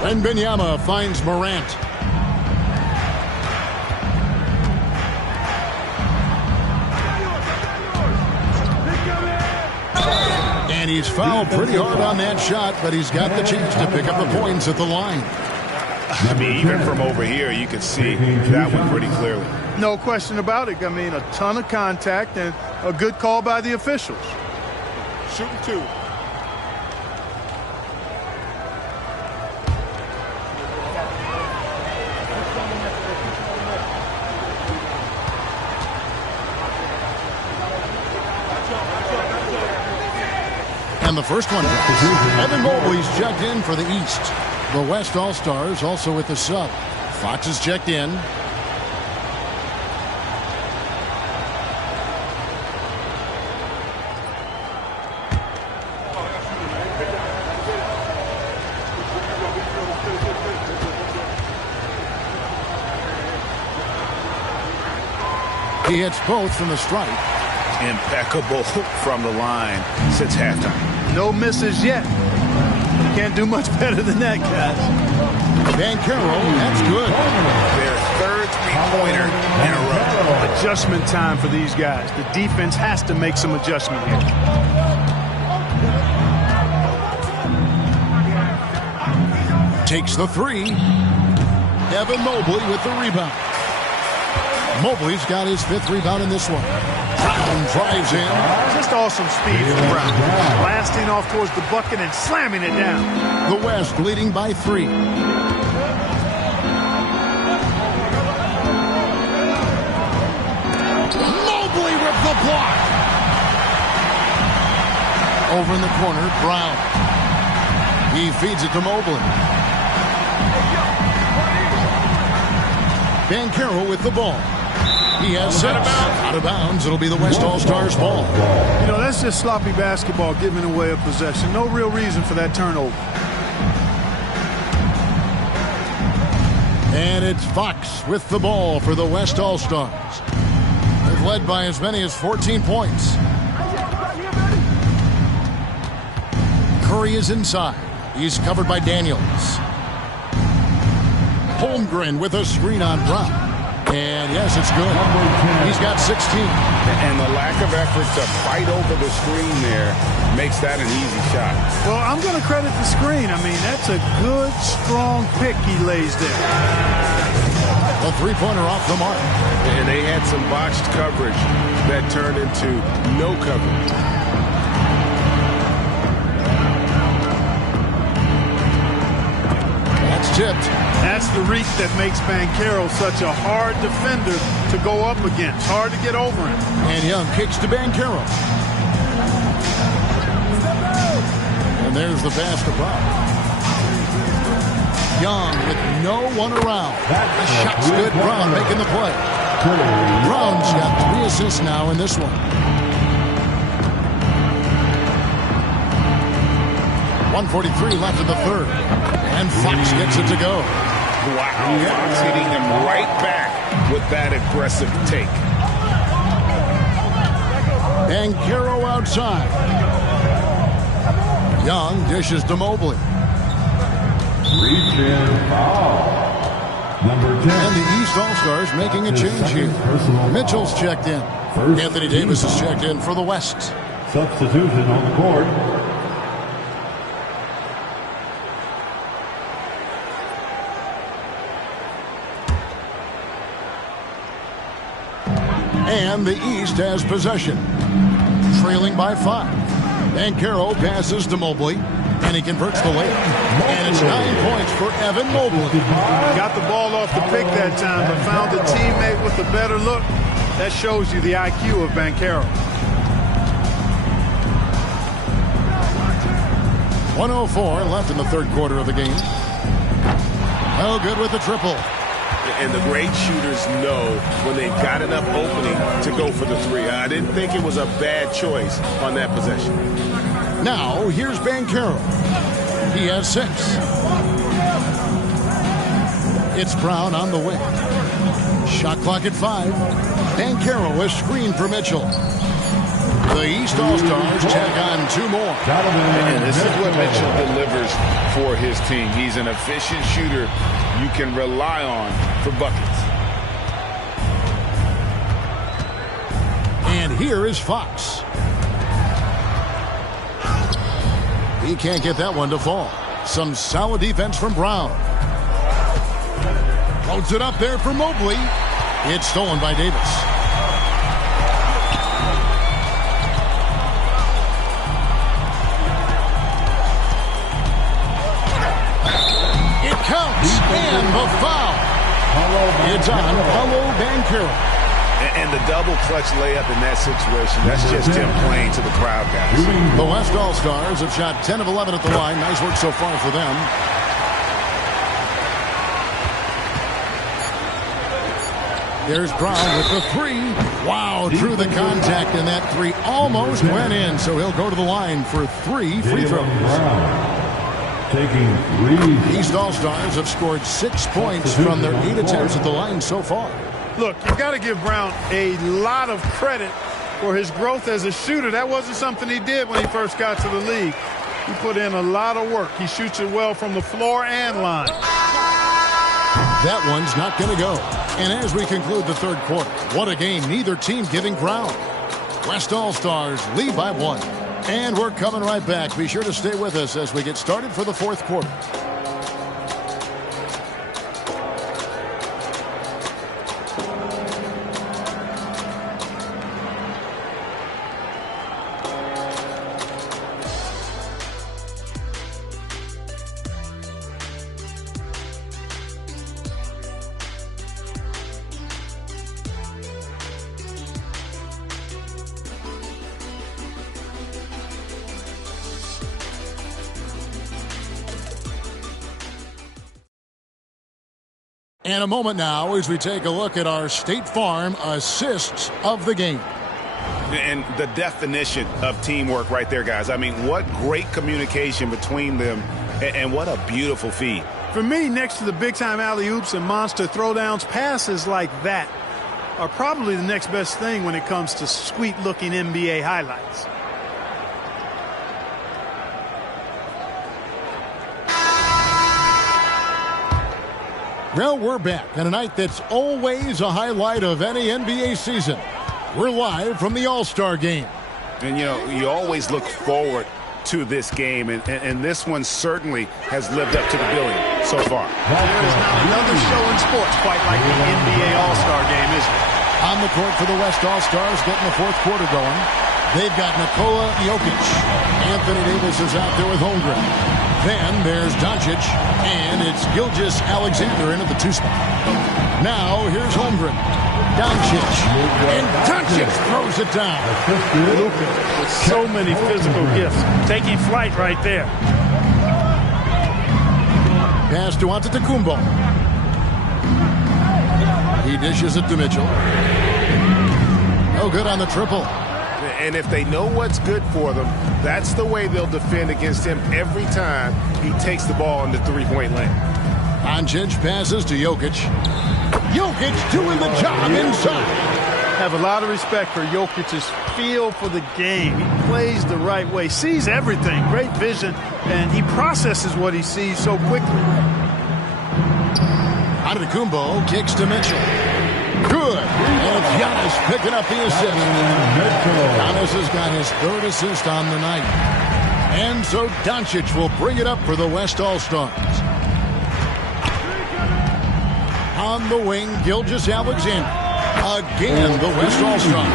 Wembanyama finds Morant. And he's fouled pretty hard on that shot, but he's got the chance to pick up the points at the line. I mean, even from over here, you can see that one pretty clearly. No question about it. I mean, a ton of contact and a good call by the officials. Shooting 2. And the first one goes. Evan Mobley's checked in for the East. The West All-Stars also with the sub. Fox is checked in. He hits both from the stripe. Impeccable from the line since halftime. No misses yet. Can't do much better than that, guys. Banchero, that's good. Their third three-pointer in a row. Adjustment time for these guys. The defense has to make some adjustment here. Takes the three. Evan Mobley with the rebound. Mobley's got his 5th rebound in this one. Brown drives in. Just awesome speed from Brown. Blasting off towards the bucket and slamming it down. The West leading by 3. Mobley with the block. Over in the corner, Brown. He feeds it to Mobley. Banchero with the ball. He has 6. Out of bounds. It'll be the West All-Stars ball. You know, that's just sloppy basketball, giving away a possession. No real reason for that turnover. And it's Fox with the ball for the West All-Stars. They've led by as many as 14 points. Curry is inside. He's covered by Daniels. Holmgren with a screen on Brown. And yes, it's good. He's got 16. And the lack of effort to fight over the screen there makes that an easy shot. Well, I'm going to credit the screen. I mean, that's a good, strong pick he lays there. A three-pointer off the mark. And they had some botched coverage that turned into no coverage. That's tipped. That's the reach that makes Banchero such a hard defender to go up against. Hard to get over him. And Young kicks to Banchero. And there's the pass to Brown. Young with no one around. The shot's good. Brown making the play. Brown's got 3 assists now in this one. 1:43 left in the third. And Fox gets it to go. Wow, Fox hitting him right back with that aggressive take. Banchero outside. Young dishes to Mobley. Reach in foul. Number 10. And the East All-Stars making a change here. Mitchell's checked in. Anthony Davis is checked in for the West. Substitution on the court. And the East has possession. Trailing by 5. Banchero passes to Mobley. And he converts the layup. And it's 9 points for Evan Mobley. Got the ball off the pick that time, but found a teammate with a better look. That shows you the IQ of Banchero. 1:04 left in the third quarter of the game. Oh, good with the triple. And the great shooters know when they've got enough opening to go for the three. I didn't think it was a bad choice on that possession. Now, here's Banchero. He has 6. It's Brown on the wing. Shot clock at 5. Banchero is screened for Mitchell. The East All-Stars tack on 2 more. And this is what Mitchell delivers for his team. He's an efficient shooter you can rely on for buckets. And here is Fox. He can't get that one to fall. Some solid defense from Brown. Loads it up there for Mobley. It's stolen by Davis. It counts. And the foul. It's on Paolo Banchero. And the double clutch layup in that situation, that's just him playing to the crowd, guys. The West All-Stars have shot 10 of 11 at the line. Nice work so far for them. There's Brown with the 3. Wow, through the contact, and that 3 almost went in. So he'll go to the line for 3 free throws. Taking 3. East All-Stars have scored 6 points from their 8 attempts at the line so far. Look, you've got to give Brown a lot of credit for his growth as a shooter. That wasn't something he did when he first got to the league. He put in a lot of work. He shoots it well from the floor and line. That one's not going to go. And as we conclude the third quarter, what a game, neither team giving ground. West All-Stars lead by 1. And we're coming right back. Be sure to stay with us as we get started for the fourth quarter. And a moment now as we take a look at our State Farm assists of the game. And the definition of teamwork right there, guys. I mean, what great communication between them, and what a beautiful feed. For me, next to the big-time alley-oops and monster throwdowns, passes like that are probably the next best thing when it comes to sweet-looking NBA highlights. Well, we're back on a night that's always a highlight of any NBA season. We're live from the All-Star Game. And, you know, you always look forward to this game, and this one certainly has lived up to the billing so far. There is not another show in sports quite like the NBA All-Star Game, is it? On the court for the West All-Stars, getting the fourth quarter going. They've got Nikola Jokic. Anthony Davis is out there with Holmgren. Then there's Doncic, and it's Gilgeous-Alexander into the 2 spot. Now here's Holmgren. Doncic, and Doncic throws it down. Luka with so many physical gifts. Taking flight right there. Pass to Antetokounmpo. He dishes it to Mitchell. No good on the triple. And if they know what's good for them, that's the way they'll defend against him every time he takes the ball in the three-point lane. Doncic passes to Jokic. Jokic doing the job inside. Have a lot of respect for Jokic's feel for the game. He plays the right way, sees everything, great vision, and he processes what he sees so quickly. Antetokounmpo kicks to Mitchell. Good. And it's Giannis picking up the assist. Giannis has got his 3rd assist on the night. And so Doncic will bring it up for the West All-Stars. On the wing, Gilgeous-Alexander. Again, the West All-Stars.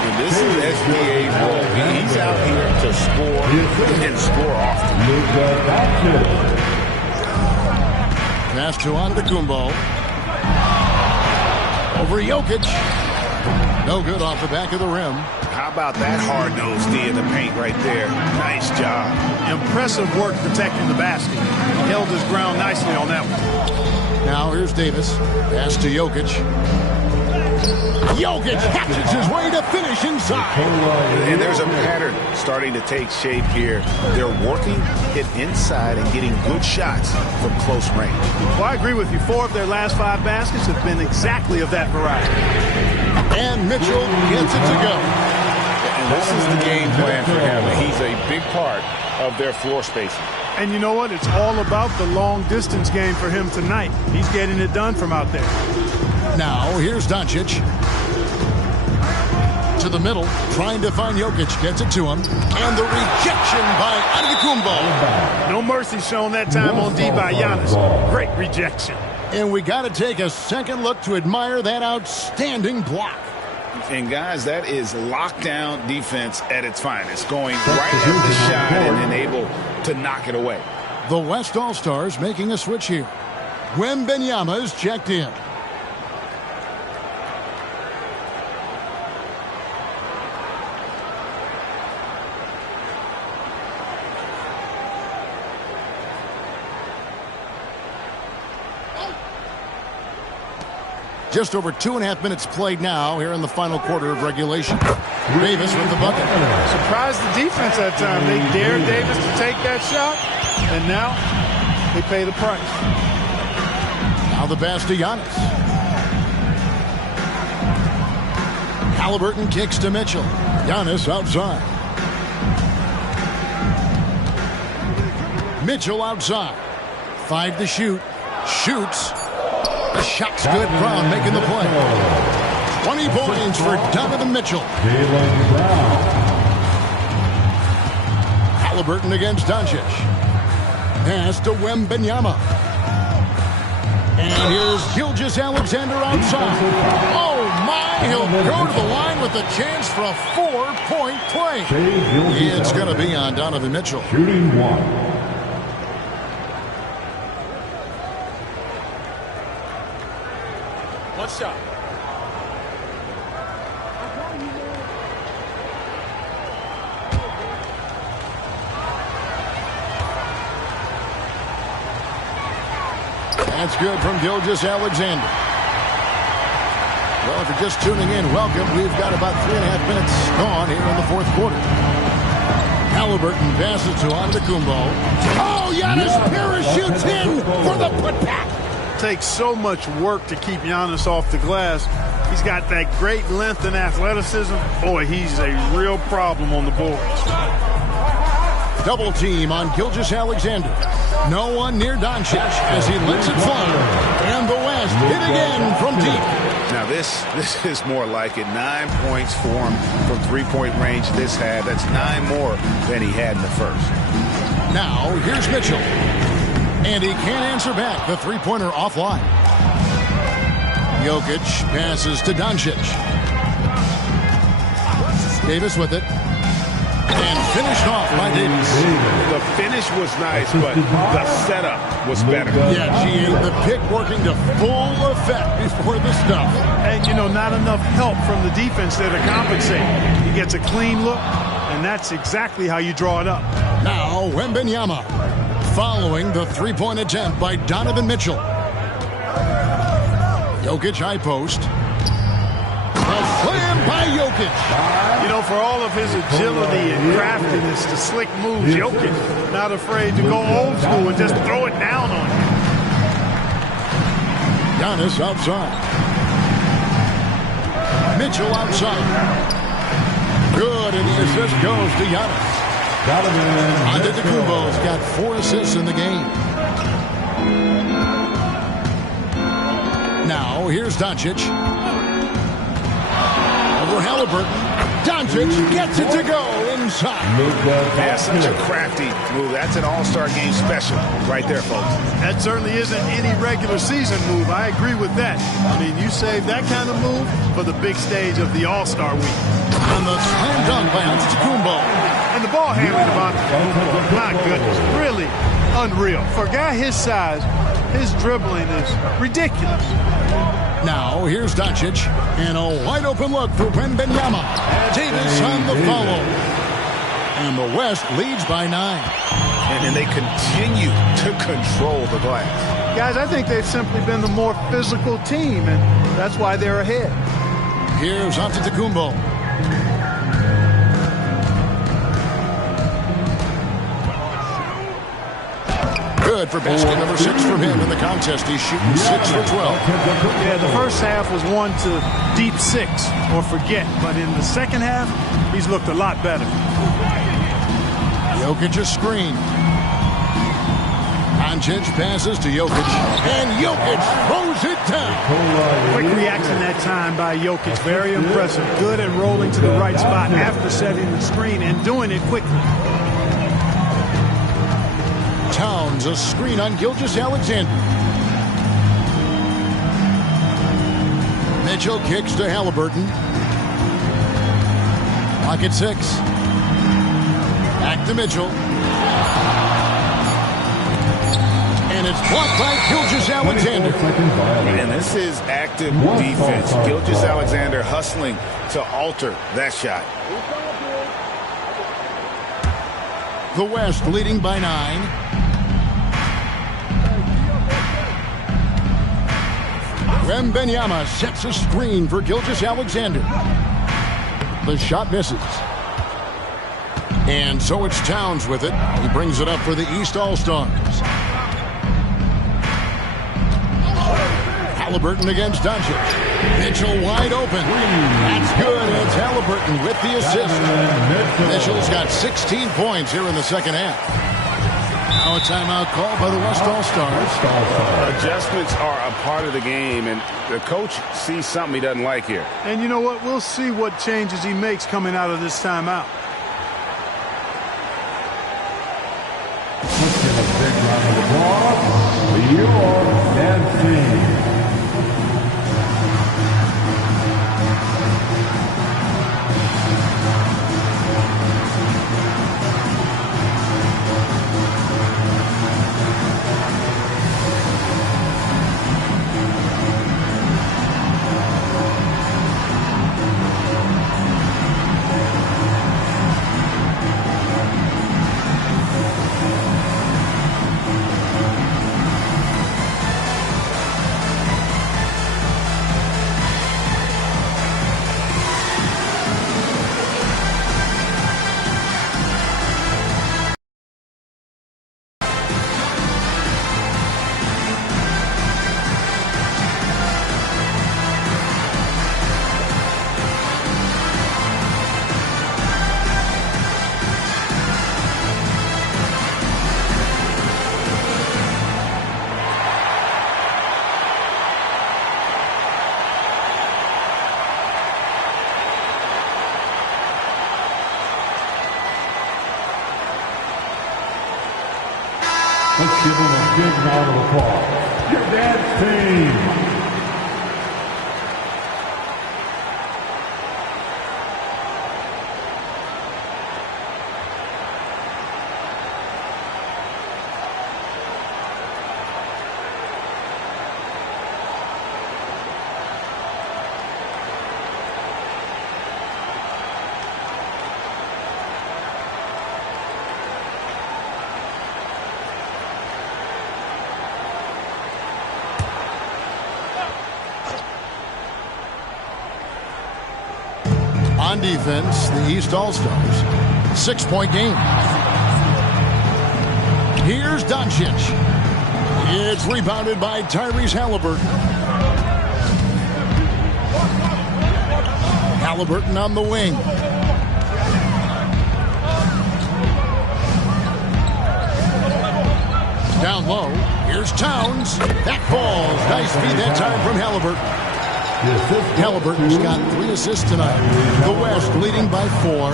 And this is SGA's role. He's out here to score and score often. Pass to Antetokounmpo. Over Jokic. No good off the back of the rim. How about that hard-nosed D in the paint right there? Nice job. Impressive work protecting the basket. He held his ground nicely on that one. Now here's Davis. Pass to Jokic. Jokic hatches his way to finish inside. And there's a pattern starting to take shape here. They're working it inside and getting good shots from close range. Well, I agree with you. 4 of their last 5 baskets have been exactly of that variety. And Mitchell gets it to go. And this is the game plan for him. He's a big part of their floor spacing. And you know what? It's all about the long-distance game for him tonight. He's getting it done from out there. Now, here's Doncic. To the middle, trying to find Jokic. Gets it to him. And the rejection by Antetokounmpo. No mercy shown that time on D by Giannis. Great rejection. And we got to take a second look to admire that outstanding block. And, guys, that is lockdown defense at its finest. Going right at the shot and able to knock it away. The West All-Stars making a switch here. Wembanyama is checked in. Just over 2.5 minutes played now here in the final quarter of regulation. Davis with the bucket. Surprised the defense that time. They dared Davis to take that shot, and now they pay the price. Now the pass to Giannis. Halliburton kicks to Mitchell. Giannis outside. Mitchell outside. 5 to shoot. Shoots. The shot's good. Brown making the play. 20 points for Donovan Mitchell. Halliburton against Doncic. Pass to Wembanyama. And here's Gilgeous-Alexander outside. Oh, my. He'll go to the line with a chance for a 4-point play. It's going to be on Donovan Mitchell. Shooting 1. One shot. That's good from Gilgeous-Alexander. Well, if you're just tuning in, welcome. We've got about 3.5 minutes gone here in the fourth quarter. Halliburton passes to Antetokounmpo. Oh, Giannis parachutes in for the putback. Takes so much work to keep Giannis off the glass. He's got that great length and athleticism. Boy, he's a real problem on the boards. Double team on Gilgeous-Alexander. No one near Doncic as he lets it fly. And the West hit again from deep. Now this is more like it. 9 points for him from three-point range this half. That's 9 more than he had in the first. Now here's Mitchell. And he can't answer back. The three-pointer offline. Jokic passes to Doncic. Davis with it. And finished off by Davis. The finish was nice, but the setup was better. Yeah, G, the pick working to full effect before the stuff. And, you know, not enough help from the defense there to compensate. He gets a clean look, and that's exactly how you draw it up. Now, Wembanyama following the three-point attempt by Donovan Mitchell. Jokic high post. A slam by Jokic. You know, for all of his agility and craftiness, the slick moves, Jokic not afraid to go old school and just throw it down on you. Giannis outside. Mitchell outside. Good, and the assist goes to Giannis. Antetokounmpo's got 4 assists in the game. Now, here's Doncic. Over Halliburton. Doncic gets it to go inside. That's such a crafty move. That's an all-star game special right there, folks. That certainly isn't any regular season move. I agree with that. I mean, you save that kind of move for the big stage of the All-Star week. And the slam dunk by Antetokounmpo. And the ball handling of Antetokounmpo, my goodness, really unreal. For a guy his size, his dribbling is ridiculous. Now, here's Doncic, and a wide-open look for Wembanyama. Davis on the follow. And the West leads by 9. And they continue to control the glass. Guys, I think they've simply been the more physical team, and that's why they're ahead. Here's Antetokounmpo. Good for basket number 6 from him in the contest. He's shooting 6 for 12. Yeah, the first half was 1 to deep 6 or forget. But in the second half, he's looked a lot better. Jokic a screen. Doncic passes to Jokic. And Jokic throws it down. Quick reaction that time by Jokic. Very impressive. Good at rolling to the right spot after setting the screen and doing it quickly. Towns a screen on Gilgeous-Alexander. Mitchell kicks to Halliburton. Clock at 6. Back to Mitchell. And it's blocked by Gilgeous-Alexander. And this is active defense. Gilgeous-Alexander hustling to alter that shot. The West leading by 9. Wembanyama sets a screen for Gilgeous-Alexander. The shot misses. And so it's Towns with it. He brings it up for the East All-Stars. Halliburton against Doncic. Mitchell wide open. That's good. It's Halliburton with the assist. Mitchell's got 16 points here in the second half. Now a timeout call by the West All-Stars. Adjustments are a part of the game, and the coach sees something he doesn't like here. And you know what? We'll see what changes he makes coming out of this timeout. Let's give a big round of applause for your dancing. Let's give them a big round of applause. Your dance team. On defense, the East All-Stars. 6-point game. Here's Doncic. It's rebounded by Tyrese Halliburton. Halliburton on the wing. Down low. Here's Towns. That falls. Nice feed that time from Halliburton. Halliburton's got 3 assists tonight. The West leading by 4.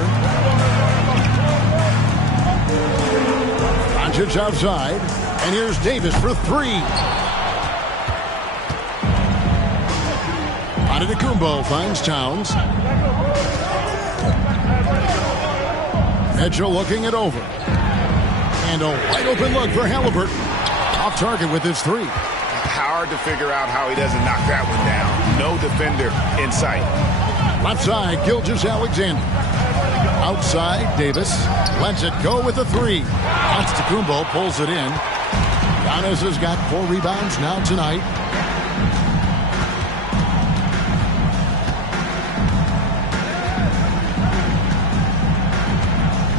Doncic outside. And here's Davis for 3. Antetokounmpo finds Towns. Mitchell looking it over. And a wide open look for Halliburton. Off target with his 3. Hard to figure out how he doesn't knock that one down. No defender in sight. Left side, Gilgeous-Alexander. Outside, Davis lets it go with a 3. Antetokounmpo pulls it in. Giannis has got 4 rebounds now tonight.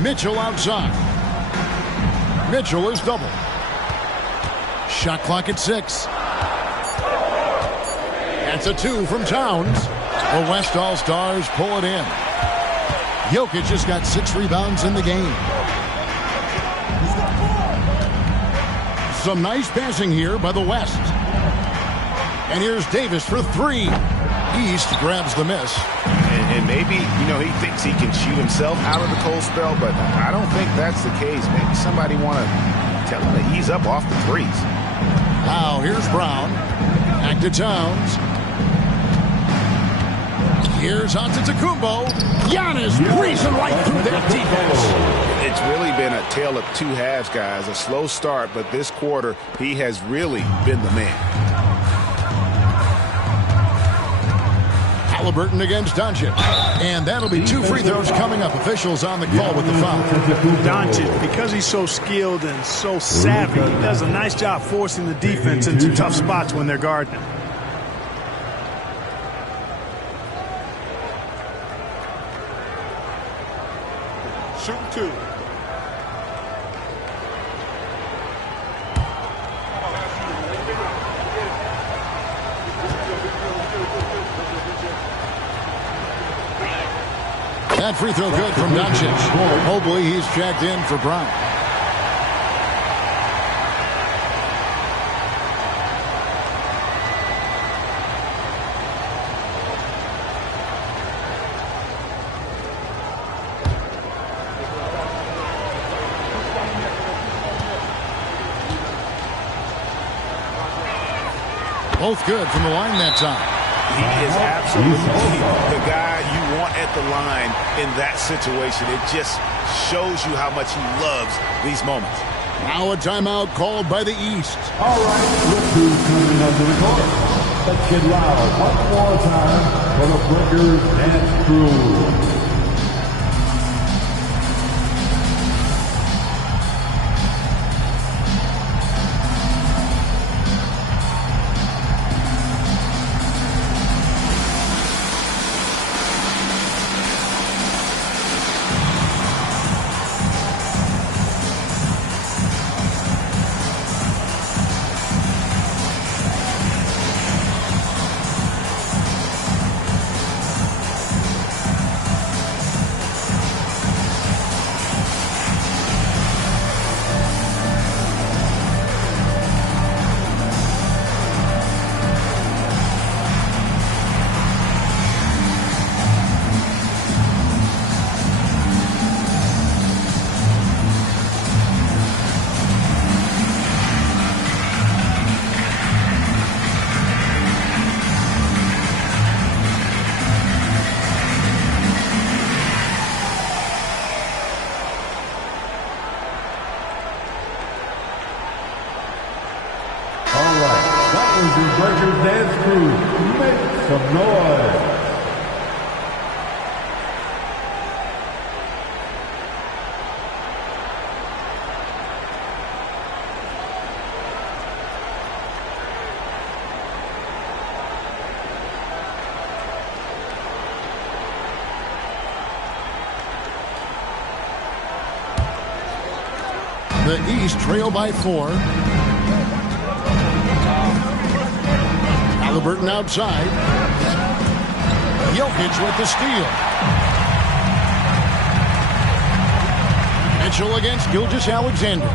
Mitchell outside. Mitchell is double. Shot clock at 6. That's a 2 from Towns. The West All-Stars pull it in. Jokic has got 6 rebounds in the game. Some nice passing here by the West. And here's Davis for 3. East grabs the miss. And maybe, he thinks he can shoot himself out of the cold spell, but I don't think that's the case. Maybe somebody want to tell him to ease up off the threes. Now here's Brown. Back to Towns. Here's Antetokounmpo. Giannis breezing right through that defense. It's really been a tale of 2 halves, guys. A slow start, but this quarter, he has really been the man. Halliburton against Doncic. And that'll be 2 free throws coming up. Officials on the call with the foul. Doncic, because he's so skilled and so savvy, he does a nice job forcing the defense into tough spots when they're guarding him. Shoot 2. That free throw good from Doncic. Hopefully he's checked in for Brown. Both good from the line that time. He is absolutely the guy you want at the line in that situation. It just shows you how much he loves these moments. Now a timeout called by the East. All right, look who's coming under the court. Let's get loud one more time for the Breakers Dance Crew. Breakers Dance Crew, make some noise. The East trail by 4. Halliburton outside. Jokic with the steal. Mitchell against Gilgeous-Alexander.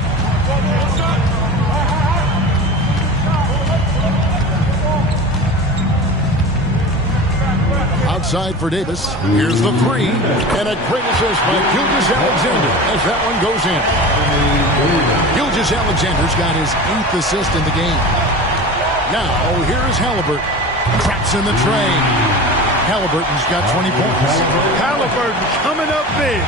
Outside for Davis. Here's the 3. And a great assist by Gilgeous-Alexander as that one goes in. Gilgeous-Alexander's got his 8th assist in the game. Now, here's Halliburton. Cracks in the train. Halliburton's got 20 points. Halliburton coming up big.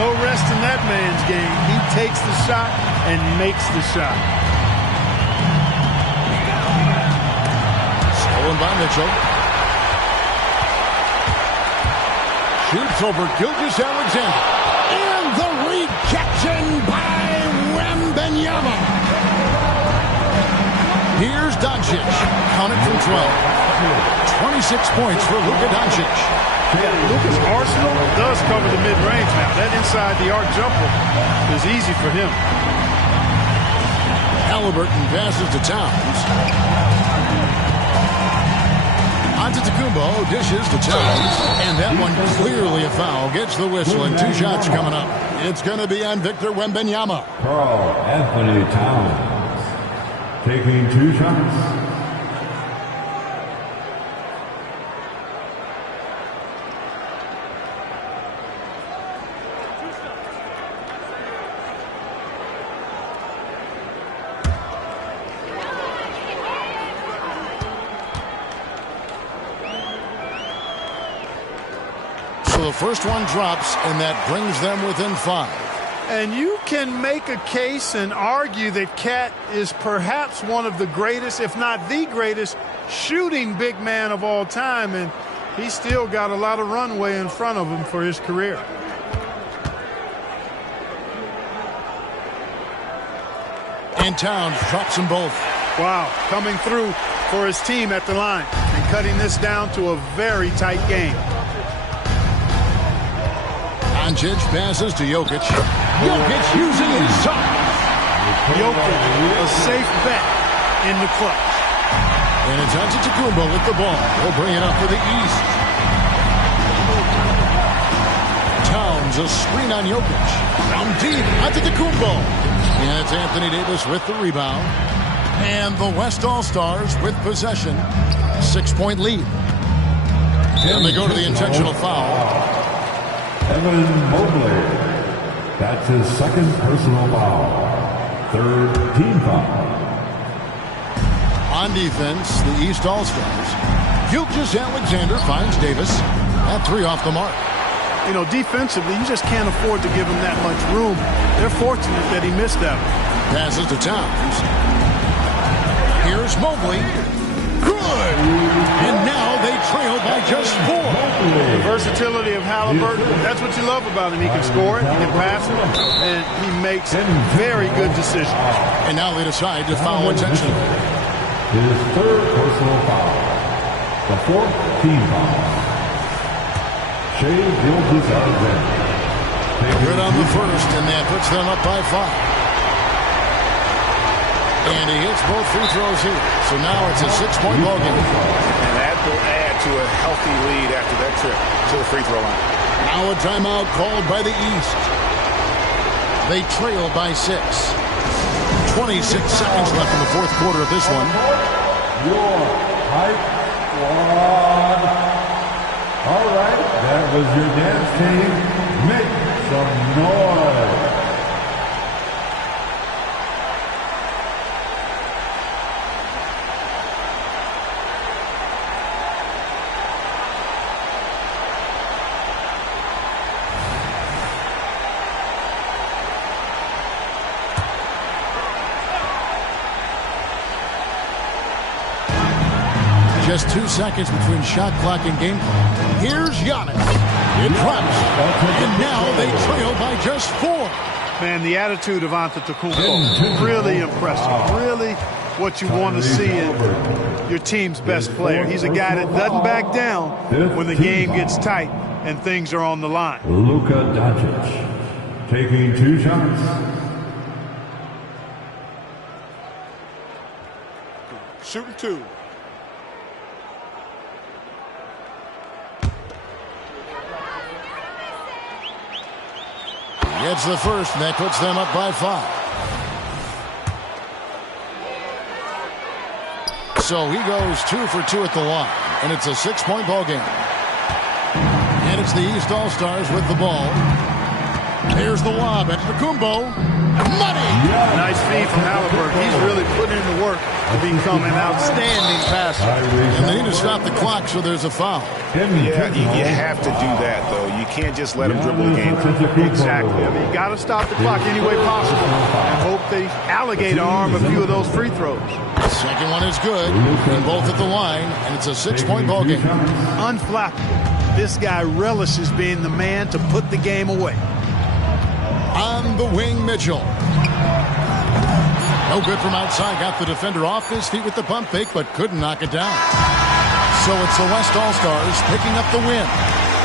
No rest in that man's game. He takes the shot and makes the shot. Stolen by Mitchell. Shoots over Gilgeous-Alexander. And the rejection by Wembanyama. Here's Doncic. Count it from 12. 26 points for Luka Doncic. Yeah, Luka's arsenal does cover the mid-range now. That inside the arc jumper is easy for him. Halliburton passes to Towns. Antetokounmpo dishes to Towns. And that one clearly a foul. Gets the whistle and 2 shots coming up. It's going to be on Victor Wembanyama. Karl Anthony Towns taking 2 shots. So the first one drops, and that brings them within 5. And you can make a case and argue that Cat is perhaps one of the greatest, if not the greatest, shooting big man of all time. And he's still got a lot of runway in front of him for his career. And Towns drops them both. Wow, coming through for his team at the line and cutting this down to a very tight game. Doncic passes to Jokic. Jokic using his size. Jokic, a safe bet in the clutch. And it's Antetokounmpo with the ball. He'll bring it up for the East. Comes a screen on Jokic. From deep, Antetokounmpo. And it's Anthony Davis with the rebound. And the West All-Stars with possession. 6-point lead. And they go to the intentional foul. Evan Mobley. That's his second personal foul. Third team foul. On defense, the East All-Stars. Gilgeous-Alexander finds Davis. That three off the mark. You know, defensively, you just can't afford to give him that much room. They're fortunate that he missed that one. Passes to Towns. Here's Mobley. Good! And now they trail by just 4. The versatility of Halliburton, that's what you love about him. He can score it, he can pass it, and he makes very good decisions. And now they decide to foul intentionally. His third personal foul. The fourth team foul. Shai Gilgeous-Alexander. Good on the first, and that puts them up by 5. And he hits both free throws here. So now it's a 6-point ballgame. And that will add to a healthy lead after that trip to the free throw line. Now a timeout called by the East. They trail by 6. 26 seconds left in the fourth quarter of this one. Your hype squad. All right, that was your dance team. Make some noise. Just 2 seconds between shot clock and game clock. Here's Giannis. It drops. And now they trail by just 4. Man, the attitude of Antetokounmpo, really impressive. Really what you want to see in your team's best player. He's a guy that doesn't back down when the game gets tight and things are on the line. Luka Doncic taking 2 shots. Shooting 2. Gets the first, and that puts them up by 5. So he goes 2 for 2 at the line, and it's a 6-point ball game. And it's the East All-Stars with the ball. Here's the lob. Antetokounmpo. Money! Nice feed from Halliburton. He's really putting in the work to become an outstanding passer. And they need to stop the clock, so there's a foul. Yeah, you have to do that, though. You can't just let him dribble the game. Exactly. I mean, you got to stop the clock any way possible and hope they alligator arm a few of those free throws. Second one is good, and both at the line, and it's a 6-point ball game. Unflappable. This guy relishes being the man to put the game away. On the wing, Mitchell. No good from outside. Got the defender off his feet with the pump fake, but couldn't knock it down. So it's the West All-Stars picking up the win.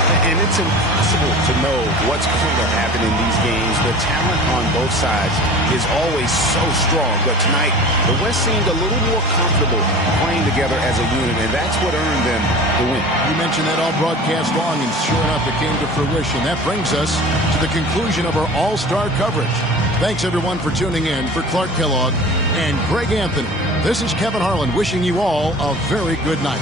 And it's impossible to know what's going to happen in these games. The talent on both sides is always so strong. But tonight, the West seemed a little more comfortable playing together as a unit, and that's what earned them the win. You mentioned that all broadcast long, and sure enough, it came to fruition. That brings us to the conclusion of our All-Star coverage. Thanks, everyone, for tuning in. For Clark Kellogg and Greg Anthony, this is Kevin Harlan wishing you all a very good night.